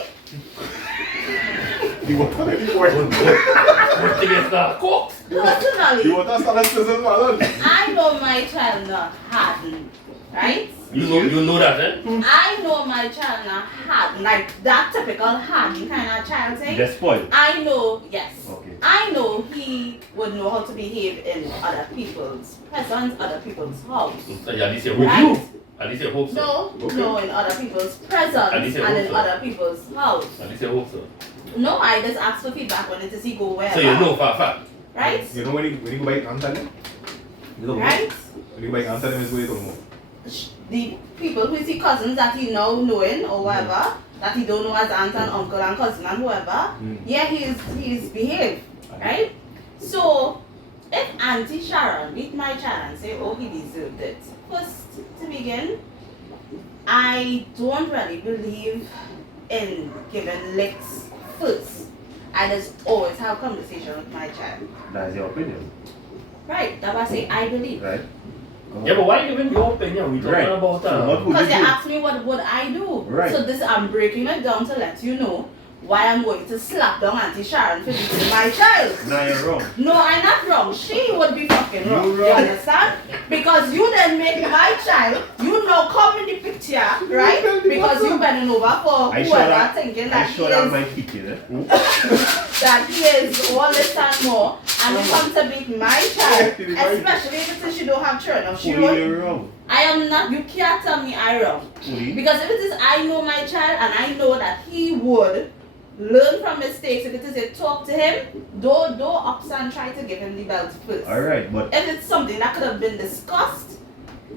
You want to worried. To get the cook. personally, You want to start a prison, Marlon? I know my child not hardened, right? You know that, eh? I know my child not hardened, like that typical hardened kind of child thing. they're spoiled. I know, yes. Okay. I know he would know how to behave in other people's presence, other people's house. So at least you With hope. you? At least you hope so. No, Okay. no, in other people's At presence least and you in hope so. other people's house. At least you hope so. No, I just ask for feedback when it is he go where. So you know for a fact. Right? You know when you go by Anthony? You know Right? when you go by Anthony is where you talking about. The people who see cousins that he now knowing or whatever, that he don't know as aunt and uncle and cousin and whoever, yeah, he's behaved, right? So if Auntie Sharon beat my child and say, oh, he deserved it, first to begin, I don't really believe in giving licks first. I just always have conversation with my child. That's your opinion, Right, that's why I say I believe. right? Yeah, but why giving your opinion? We talking Right. about So what would Because you you do? asked me what would I do. Right. So this I'm breaking it down to let you know why I'm going to slap down Auntie Sharon for beating my child. Now you're wrong. No, I'm not wrong. She would be fucking wrong. You're You wrong. understand? Because you then make my child, you now come in the picture, right? Because you bending over for I whoever sure thinking I that sure he that is, my kitchen, eh? that he is all this and more, and you come to beat my child, especially if it is she don't have children of she Fully own. you're wrong. I am not. You can't tell me I wrong. Fully. Because if it is I know my child and I know that he would learn from mistakes, if it is a talk to him, don't ups and try to give him the belt first. Alright, but If it's something that could have been discussed,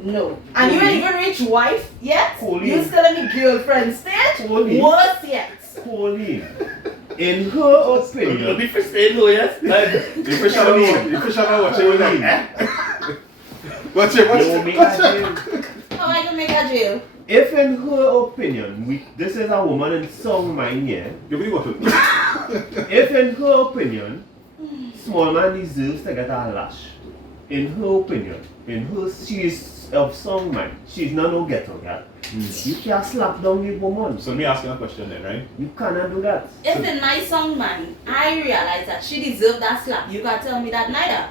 no. And you ain't even reach wife yet. Colleen. You still in the girlfriend stage. Colleen. Worse yet. Colleen, in her opinion, Be for staying lawyers. If you shall know what you will need. Watch it, watch you it. make Watch a it. deal. How am I gonna make a jail? If in her opinion, this is a woman in some mind here. Give me the bottle. If in her opinion, small man deserves to get a lash. In her opinion, she is of some mind. She's not no ghetto girl. You can't slap down the woman. So let me ask you a question then, right? You cannot do that. If in my song man, I realize that she deserved that slap, you can't tell me that neither.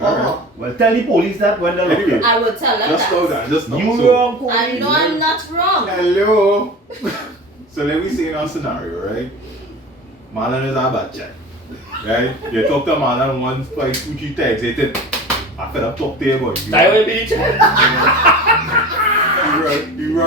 Alright. Well, tell the police that when they're Anyway. looking. I will tell them Just know that. that, just know. You So- wrong, Colleen. I know I'm not wrong. Hello. So let me say in our scenario, right? Marlon is a bad child. Right? You talk to Marlon once, twice, 2, 3 times, you think, I fed up talk to you about you. Die away, bitch. You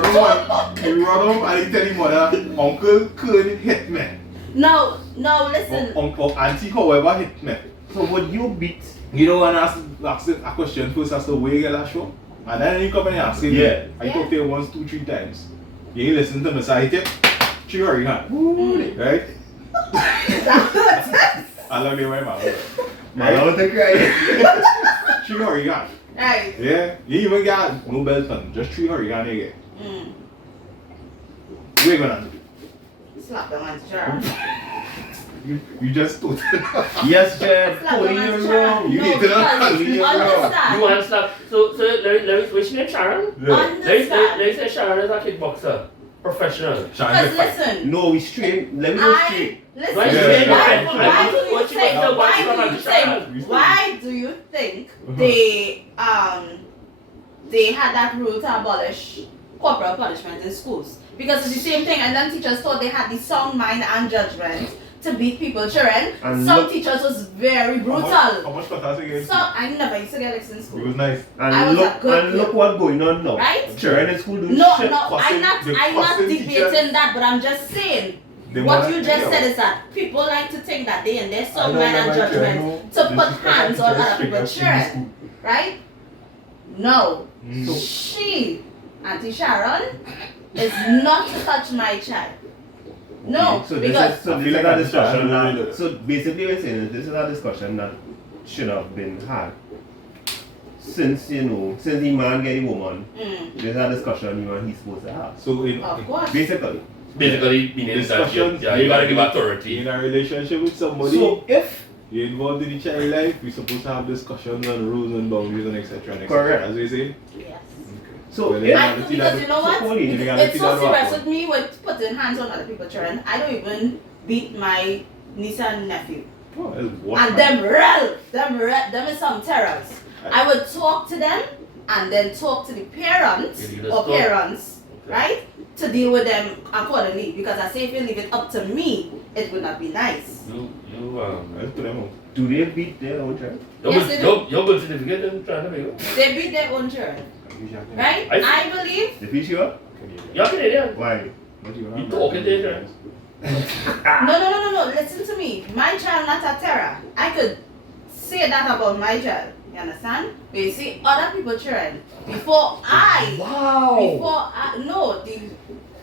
run home and you tell him mother, Uncle Kern hit me. No, listen. Or auntie however hit me. So would you beat? You don't want to ask a question first as to where you get that show? And then you come and ask him, Yeah. I talk to you once, 2, 3 times. You ain't listen to me, so I tip, chew your hand. Right? I love you, my mom. I want to cry. Chew your hand. Right. Yeah? You even got no belt on, just chew your hand again. Mm. What you gonna do? Slap them on Sharon. You just told Yes, Chad. Slap Colleen, them on you're Sharon. wrong. You No, need to because You're wrong. understand. You want to slap? So let me what's your name, Sharon? Yeah. Let me say Sharon is a kickboxer, professional. Because listen, No, we straight. Let me go straight. listen. Why Yeah. Why do you What you think? want to Why do you watch Sharon? think? Why do you think they had that rule to abolish corporal punishment in schools? Because it's the same thing, and then teachers thought they had the sound mind and judgment to beat people, children. And Some look- teachers was very brutal. How much cut again? So I never used to get X in It school. was nice. I And was a look, good and look what going on now. Right? Children in school do No, shit. no, cussing- the I'm not cussing debating teachers. that, but I'm just saying. They What wanna- you just yeah. said is that people like to think that they in their I sound don't mind and like my judgment children, to no. put Disrespect hands on teachers other straight people's up in children, right? No. Mm. She, Auntie Sharon, is not to touch my child. No, So because this is, so I this feel is like a I discussion understand. that, so basically we're saying that this is a discussion that should have been had since since the man get the woman. This is a discussion you and he's supposed to have. So in of course. Basically. Basically, meaning that discussions, you gotta give authority. in a relationship with somebody, So if you're involved in the child life, we're supposed to have discussions on rules and boundaries and etc. and etc. Correct. As we say. Yes. so Well, if yeah. Because you know what? So Colleen, you gotta It's see so that serious one. with me with putting hands on other people's children. I don't even beat my niece and nephew. Oh, it's what, And them is some terrors. I would talk to them and then talk to the parents You just or talk. parents, Okay. right? To deal with them accordingly. Because I say if you leave it up to me, it would not be nice. Let's put them out. do they beat their own child? Yes, they do. Your birth certificate and trying to make it. They beat their own children, right? I- I believe. They beat you up? You're Canadian. Why? You talking to your friends. No. Listen to me. My child not a terror. I could say that about my child. You understand? But you see, other people's children. Wow. Before the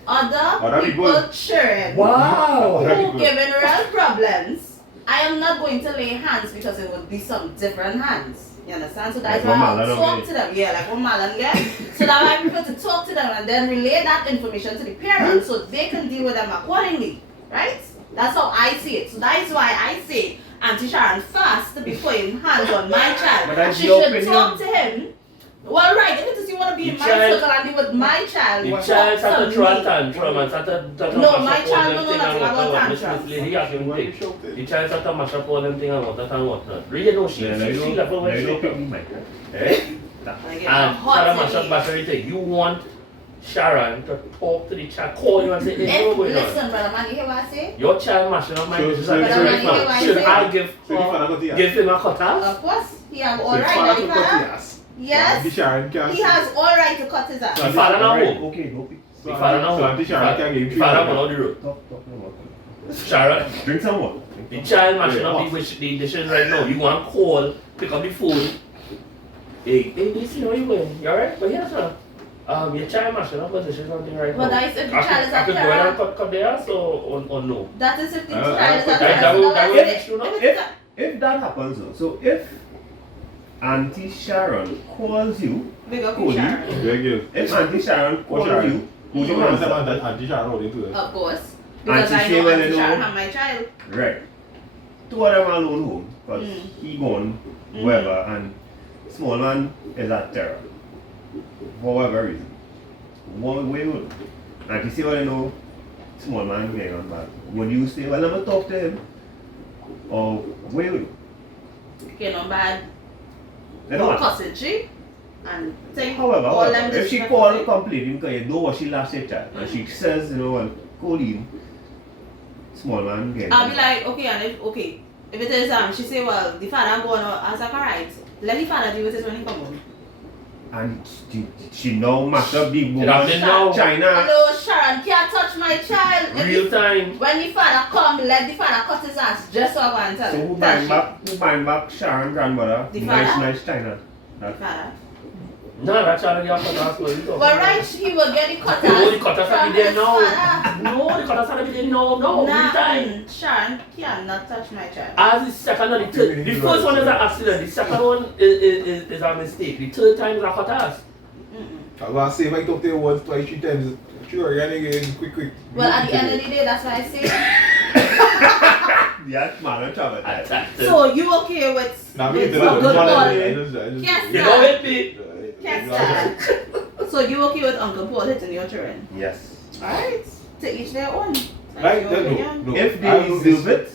other Other people- people's children Wow. Other who people- giving real problems, I am not going to lay hands because it would be some different hands. You understand? So that's Like why what I'll Marlon talk get. to them. Yeah, like what Marlon get. So that I prefer to talk to them and then relay that information to the parents so they can deal with them accordingly. Right? That's how I see it. So that is why I say Auntie Sharon fast to be putting hands on my But child. that's She your should opinion. talk to him Well, right, if it is you want to be in my circle and be with my child, The what child some started throwing me? tantrum and started No, my child don't know nothing about tantrums. The child started mash up all them things and whatnot and whatnot. Really, no, she level when she come. Eh? And Father mash up bash everything. You want Sharon to talk to the child, call you and say, hey, what's going on? Listen, brother man, you hear what I say? Your child mashing up my business So- and so- right now. Should I give him a cutlass? Of course, he has all So right, father the to cut the father. ass. Yes, Auntie Sharon can. he has all right to cut his ass. The father now home. Okay, go pick. The father now So home. Auntie Sharon can give The you. father went out the road. Talk no more. Sharon, Drink some more. the child mashing Yeah, up what? the dishes right now. You want to call, pick up the phone. Hey, listen, how you going? You alright? But here's sir. Your child mashing up the dishes something right now. But that is if the child is I a could go ahead and parent. cut the ass or no? That is if the Uh, child is a that- parent. that will- So that will that's be it. true, no? If it is a- If that happens though, so if Auntie Sharon calls you, Big up Cool. you, Sharon. Yeah, give. if Auntie Sharon calls Sharon? you, would You you understand answer? that Auntie Sharon already do it. Of course. Because Auntie I say, know well, Auntie you know- Sharon have my child. Right. Two of them alone home, because Mm. he gone, wherever, and small man is at terror. For whatever reason. One way would. And you say, well, you know, small man going on bad. Would you say, well, let me talk to him? Or where would you? Okay, no bad. They don't No want. custody. And thing. However, all them if she disrespectful call thing. complaining because you know what she lost her child, and she says, you know, well, Colleen, small man getting. I'll be like, okay, and if it is she say, well, the father go on as a right. Let the father deal with it when he come home. And she now mash up the It happening now. China. Hello, Sharon, can't touch my child. If Real the- time. When the father come, let the father cut his ass. Just so I and tell So him. who Tell buying back Sharon grandmother? The Nice, father? nice China. the father. No, that child get cut off. But right, he will get the cut No, ass the cut off from be there his now. father. No, the cut off be there now. No, real time. Sharon cannot touch my child. As the second and the third, the first one is an accident, the second one is a mistake, the third time is a cut ass. Mm-mm. I'm gonna say if I talk to you once, twice, 3 times, sure, you're gonna get quick. Well, at the end of the day, that's why I say. Yeah, Marlon travel. So you okay with? Now, me, with the Uncle one, Paul? I You know it, me. Kester. So you okay with Uncle Paul hitting your children? Yes. Alright. To each their own. Right, Your no, opinion. no. If I they know deserve this- it,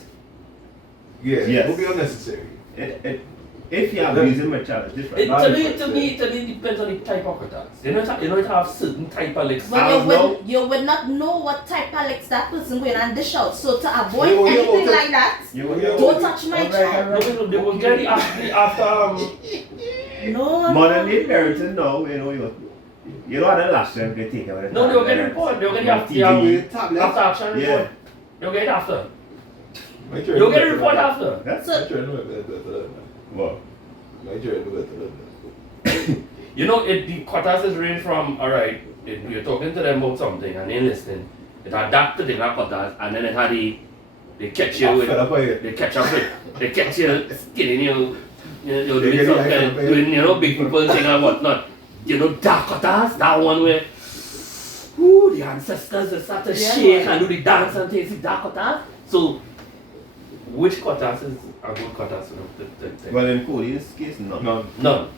Yeah, Yes. it will be unnecessary. if you are abusing my child, it's different. To me, it depends on the type of cut ass. You know, have certain type of licks. But you would not know what type of licks that person going and dish out. So to avoid You will hear anything about it. like that, You will Yeah. don't touch my child. They will get it after No. Modern day parenting now, you don't have the last time they take care of it. no, they will get the report. They will get it after after action Yeah. report. They'll get it after. My children You'll get a know report better. after. Yes. My children know better than that. What? My children know better than that. You know, the cutters range from, alright, you're talking to them about something and they're listening. It adapt to the cutters and then it had they catch you with, Fed up with it. they catch up with, they catch you skinning you, you're They doing get something, it like doing, big people thing and whatnot. You know, dark cutters, that one where, ooh, the ancestors they start to Yeah. shake and do the dance and things, the dark cutters. So, which cutters is a good cutters? Well, in Cody's case, no. None. None.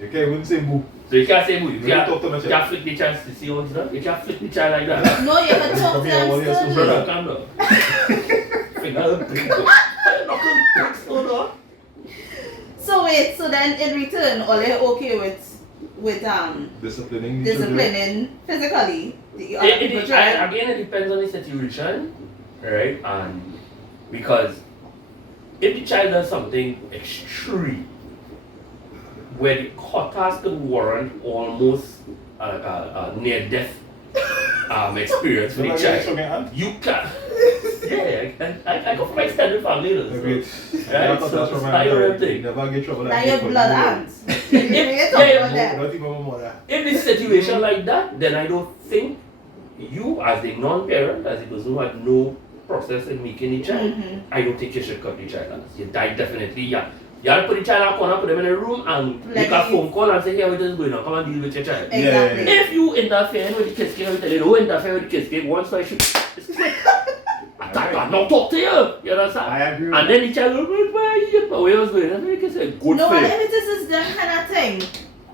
You can't even say boo. So you can't say who, you When you can't, talk to my you child. can't flick the child to see what's done. You can't flick the child like that. No, you can talk to Come here, them what is still. Brother, calm down. Finger break. Knuckle breaks, hold on. So wait, so then in return, all you're okay with Disciplining the children. disciplining physically the other people's children. Again, it depends on the situation, right? And because if the child does something extreme, where the cutters could warrant almost a near-death experience for the child, you can. Yeah, I come from extended family. Okay. Right, so it's not your thing. Never get trouble. Now your blood ants. You talk yeah, about that. Not even my mother. In this situation like that, then I don't think you, as the non-parent, as a person who had no process in making the child, I don't think you should cut the child out. You die definitely, yeah. You have to put the child in a corner, put them in a room, and make a phone call and say, hey, what is going on? Come and deal with your child. Exactly. If you interfere with the kids, I will tell you, don't interfere with the kids. Once I shoot, it's quick. Attack and not talk to you. You understand? I agree. And then the child will go, where you get my way was going. And then the kid say, good No, for and you. if this is that kind of thing,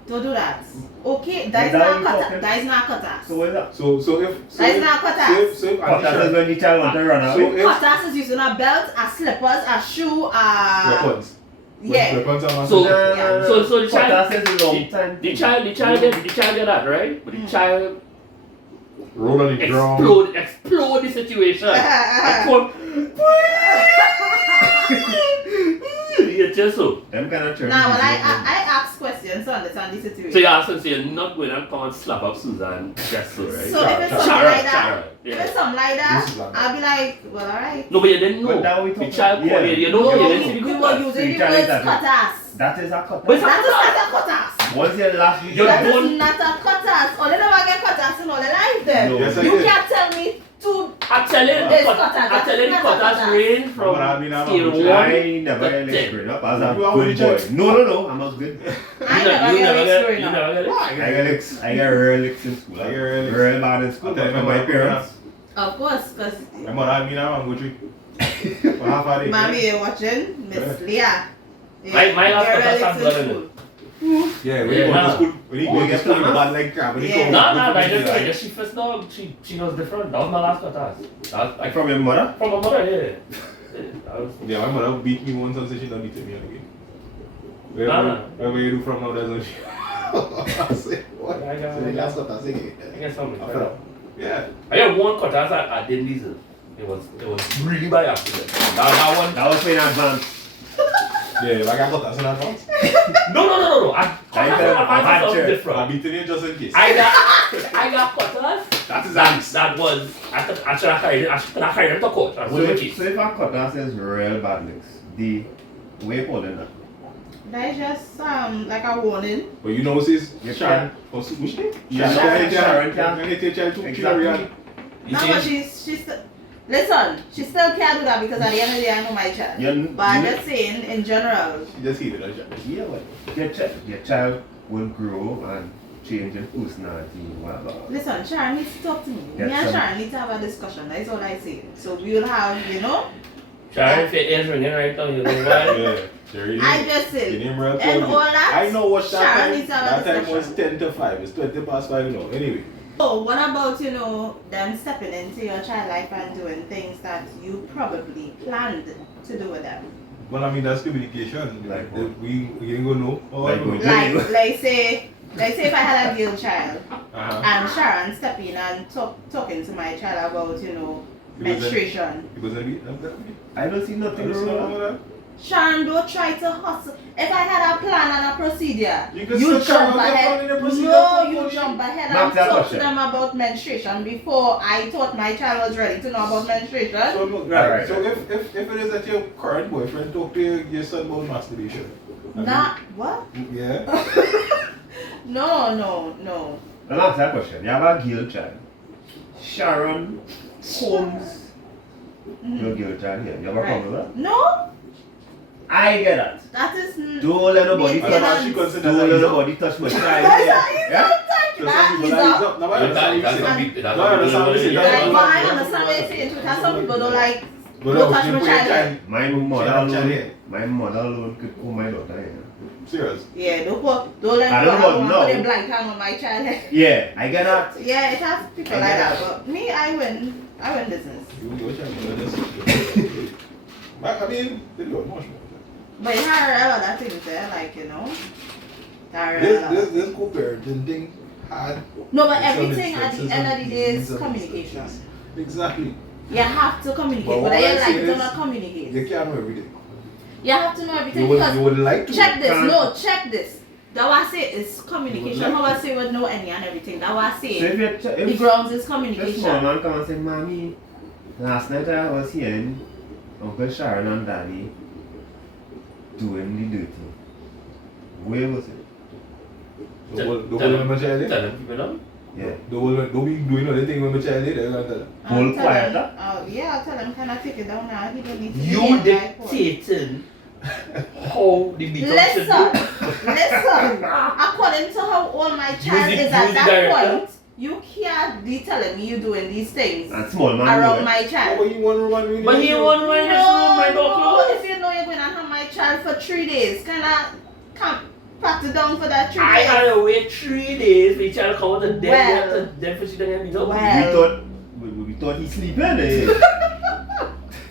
Don't do that. Okay, that is Is that not what you're cut. talking? That is not cut. So what is that? So if That is not cut. so if Cut that is when the child want to run So away. if Cut is using a belt, a slippers, a shoe, weapons. yeah. Weapons are So- Yeah. So the Cut child, that is a long time. the child get that, right? But the child roll on the ground. explode the situation. And come, you just so. Them kind of church. Now, when I ask questions to understand the situation. So you ask them, so you're not going to come and slap up Susan just so, right? So if it's something Sharon, like that, Sharon, if yeah. it's something like This that, is like I'll be like, well, alright. No, but you didn't know. But now we The talk- child yeah. called you know, you didn't see the We good were part. using the Three times words that. cutters. That is a cut. But it's That is not a cutters. Once you last video, That don't- is not a cutters. Or they never get cutters in all their life then. No. Yes, I You did. can't tell me to. I tell you, There's cutters. I tell you, the That's cutters cutters. range from But I mean, I'm scale not- 1. I never That's get it. growing up as a You are with good boy. the No, I'm a good. I never get licks growing you up. never get it. I get real licks in school. I get real licks. real bad in school. I'll tell you From my my parents. Of course, because I'm going to trip. For half a day. mommy is watching Miss Leah. My last You're cutters really have blood in school. it. Yeah, when Yeah, you go to nah. school, when you go to get school, you class. bad like crap. When you Yeah. come No, home, no, you I feel just, like- I just, she first dog, she was different. That was my last cutters. That was, Like from your mother? from my mother, yeah. That was, Yeah, my mother beat me once and said she don't beat me again. Nah. Wherever you do from now, that's what she. I say, what? I got- So the last what I say again. I guess something. I fell up. Yeah. I got one cutters I didn't deserve. It was really by accident. That one. That was in advance. Yeah, like I got that in advance. No. I had something church. I'm different. beating you just in case. I got cutters. That is That was I should have carried them to court. That So was my if, case. so if a cutter says real bad licks, the way Paul in that. That is just like a warning. But you know, sis, You Sharon, what's which name? Yeah, Sharon, Sharon, can hit your child too. Exactly. You No, see? but she's still. Listen, she still can't do that because at the end of the day, I know my child. You- But I'm you- just saying, in general, She just hit it, don't you? Yeah, well, your child will grow and change in personality, whatever. listen, Sharon needs to talk to me. Yes, Me and sir. Sharon need to have a discussion. That's all I say. So we will have, Sharon, if your ears ringing right now, you know why? Yeah. Sherry, I just your said, name real and close. all that, I know what that Sharon time. needs to have a That time was discussion. 10 to 5. It's 20 past 5 now. Anyway. oh, what about, them stepping into your child life and doing things that you probably planned to do with them? Well, I mean, that's communication. Like Like, what? we ain't gonna know. Oh, Like I know. what? Like say if I had a girl child Uh-huh. and Sharon step in and talking to my child about, menstruation. It was gonna be. I don't see nothing wrong with that. Sharon, don't try to hustle. If I had a plan and a procedure, You can you still carry jump out your ahead. plan in the procedure No, for you coaching. jump ahead Mark, and that talk to question. them about menstruation before I thought my child was ready to know about menstruation. So, look, right. Alright. So if it is that your current boyfriend talk to your son about masturbation. I mean, Not what? Yeah. No. I'll ask that question. You have a girl child. Sharon Holmes. Your girl child here. You have a problem with that? No, I get that. that is. Don't let nobody I don't know how touch. she considers Don't that let ease up. nobody touch my child. That's Yeah? So that some is people that up. ease up. Now, I understand what you say. That's No, I understand what you say. Like, That's but what I I'm understand what you're saying too. Because some people don't like. But Don't no, touch you my put your child. child. My mother She have child alone. here. My mother alone could pull my daughter here. Serious. Yeah, don't let I me don't go know. put a blank hand on my child. Yeah, I get that. Yeah, it has people I like get that. that. But me, I win business. Your child just. I mean, they do much more. But it had a lot of things there, like, there are a lot. This co-parenting thing had. No, but some everything at the instances end of the day is some communication. instances. Exactly. You have to communicate, But whether what you I like say it or is, not communicate. You can't know everything. You have to know everything You because would like to. check this, Can't. no, check this. That what I say is communication. like How I say would know any and everything. That what I So say. if your The if grounds is this small communication. man come and say, Mommy, last night I was hearing Uncle Sharon and Daddy doing the dirty. Where was it? The whole when my child is. Tell them people know. Yeah. Don't be doing anything when my child is. They're gonna tell them. Hold Tell quiet, him, yeah, I'll tell him, can I take it down now? He don't need to You be on my phone. dictating how the meeting should Listen, be. listen. According to how old my child the- is at use the that director. point, you can't be telling me you doing these things And small man around know it. my Oh, child. but you want to run with But he won't run his room, my No, dog. if you know you're going to have my child for 3 days, can I come? pat it down for that 3 I days. had to wait 3 days for each other to come out and Well. then for she didn't meet up. Well. We thought he sleeping. Eh?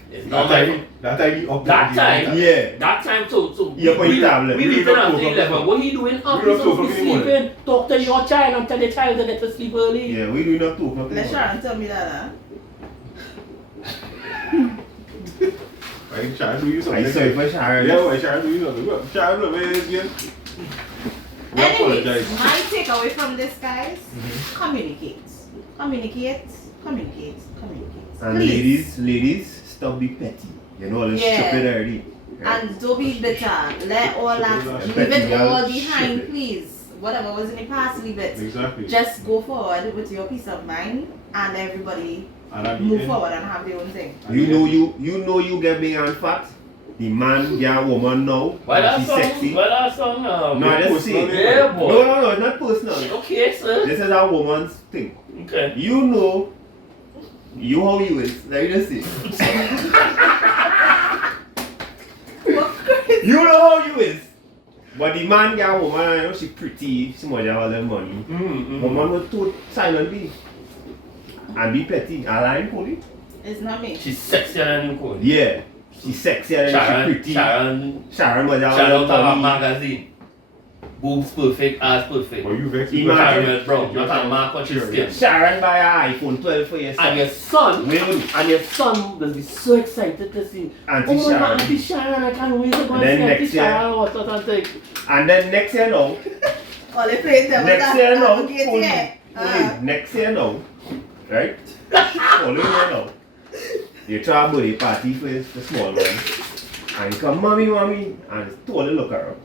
It's That not my time, that time he up. That time? Yeah. That time, so Yeah, but he tablet. we We waited don't until talk 11. about What he doing We after don't he's talk supposed to about be sleeping? Talk to your child and tell the child to get to sleep early. Yeah, we do not 2 o'clock. Let Sharon tell me that, huh? Right, Sharon, do you something? I sorry for Sharon. Yeah, why Sharon do you something? Well, Sharon, look, where is again? We Anyways, apologize. my takeaway from this, guys, Mhm. communicate. Communicate. Communicate. Communicate. And Please. ladies, stop be petty. You know all this Yeah. stupid already. Right? And don't be bitter. Let all that, leave Petty it girl, all shit behind, it. please. Whatever was in the past, leave it. Exactly. Just go forward with your peace of mind, and everybody And at the move end- forward and have their own thing. You know you get big and fat. The man get a woman now. Why that She's song? sexy. Why that song? No, I just personal, say. Yeah, boy. No, it's not personal. Okay, sir. This is a woman's thing. Okay. You know you how you is. Let me just say. You know how you is. But the man get a woman, I know she pretty, she might have all the money. Woman will too silently and be petty. I lie Polly. It's not me. She's sexier than you, Cody. Yeah. She's sexier and she pretty. Sharon Might have out all of the a money. magazine. Boobs perfect, ass perfect. But you vex Imagine- Sharon brown, not a mark on your skin. Sharon buy an iPhone 12 for your son. And your son, Will. and your son will be so excited to see. Auntie Oh my Sharon. God, Auntie Sharon, I can't wait to go And and then see Auntie next year- Sharon. What something. And then next year now, All they play them next year now, yeah. next year now, right? Following year now, you try a birthday party for small one, and you come, mommy, and it's totally look around.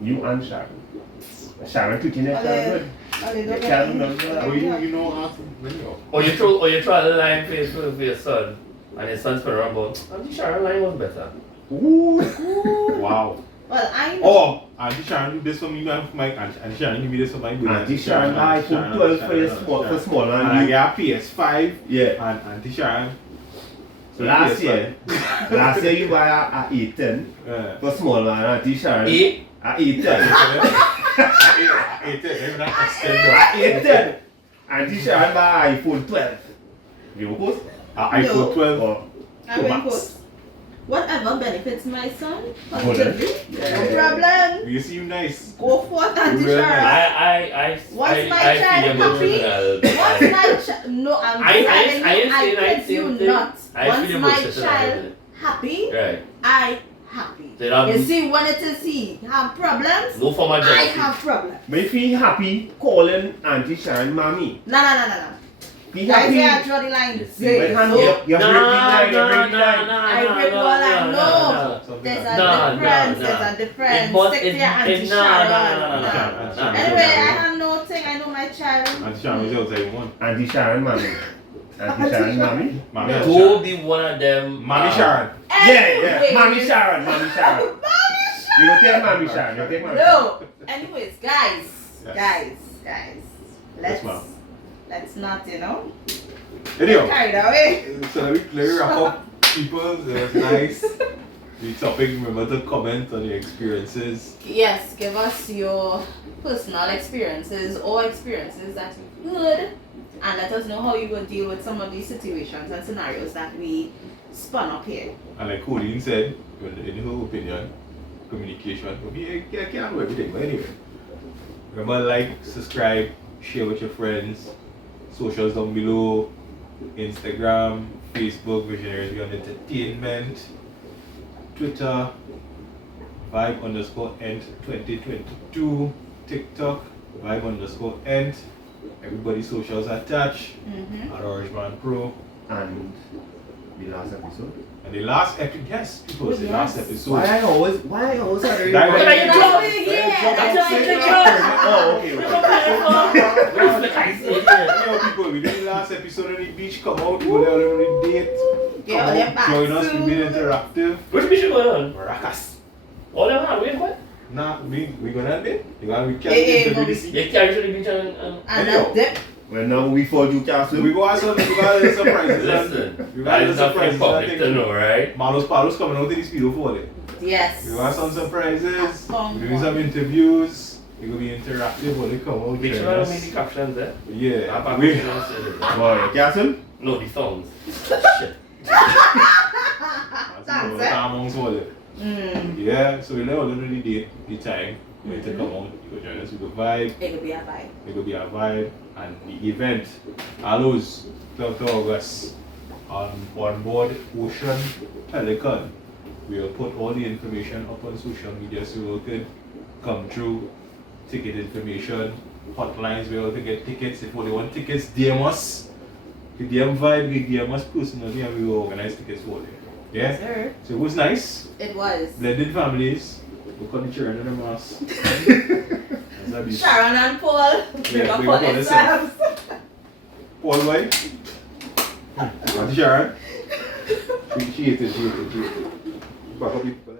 You and Sharon. Sharon treating your child good. Your child knows Oh, that. you know, after video. Or you throw the line face for your son, and his son's around, but Auntie Sharon line was better. Ooh. Wow. Well, I know. Oh, Auntie Sharon do this for me and for my Auntie Sharon give me this for my good. Auntie Sharon buy iPhone 12 for your small And one. I You- get a PS5 Yeah. and Auntie Sharon. So Last PS5. year you buy a A10 Yeah. for small one, Auntie Sharon. Eh? A A10. A10. Auntie Sharon buy iPhone 12. You post? iPhone 12. Or I will Max. post. Whatever benefits my son, Hold on. positively, no problem. You seem nice. Go forth, Auntie Real Sharon. I Once my feel child happy, emotional. once my child, no, I'm I telling you, I ain't kid you saying thing. not. I Once feel my emotional. child happy, Right. I happy. Then I'm- You see, when it is he have problems, No for my I jealousy. have problems. but if he happy calling Auntie Sharon mommy. No. He Guys, happy. yeah, I draw the line. But Say, hand no. you break the line, you break the line. I break the line. No. There's a difference. There's a difference. Stick to your Auntie Sharon. no. Anyway, I have no thing. I know my child. Auntie Sharon was your same one. Auntie Sharon mommy. Auntie Sharon mommy. Mommy No. and Go Sharon. be one of them. Mommy Sharon. Yeah. Mommy Anyways. Sharon. Mommy Sharon. You go take Mommy Sharon. You take Mommy Sharon. No. Anyways, guys. Yes. Let's Yes, ma'am. let's not, Anyway. carried away. So let me wrap up, people. It was nice. The topic, remember to comment on your experiences. Yes, give us your personal experiences or experiences that you heard, and let us know how you would deal with some of these situations and scenarios that we spun up here. And like Colleen said, in her opinion, communication. I can't do everything, but anyway. Remember, like, subscribe, share with your friends. Socials down below. Instagram, Facebook, Visionaries Beyond Entertainment. Twitter, vibe_end 2022. TikTok, vibe_end. Everybody's socials attached. At Orangeman Pro. And the last episode. And the last episode, yes, people, the yes. last episode. Why I always have to That What way- are you That's doing? what we- yeah, that's what we do. Oh, okay. What's the kind of thing? You know, people, we did the last episode on the beach. Come out, go there on the date. Get Come on your out, back join us. soon. We've been interactive. Which mission going on? Maracas. All them are, wait, what? Nah, we gonna be. You gonna be Hey, carrying but into we- the sea. You carry to the beach and And Anyhow. a dip. Well, now we fall you castle. We go have some surprises. Listen, You that got is some not for the surprises. I public think to know, right? Marlon's coming out in the speedo for it. Yes. We got some surprises. A fun We're doing one. some interviews. We're gonna be interactive when they come out. Make join sure I don't us. make the captions, eh? Yeah. I'm We, What, castle? No, the songs. Shit. Thanks, Yeah, so we let all know the date, the time, when to come out, you go join us with the vibe, It could be a vibe. it could be a vibe, and the event allows 12th of August on board Ocean Pelican. We'll put all the information up on social media so you can come through, ticket information, hotlines where you can get tickets. If you want tickets, DM us. The DM vibe, we DM us personally and we will organize tickets for you. Yeah? Yes, sir. So it was nice. It was. Blended families. We call the children and the mass. Sharon and Paul. Bring Yeah, up bring on up on themselves. Paul boy. Auntie Sharon. She hated. Back up the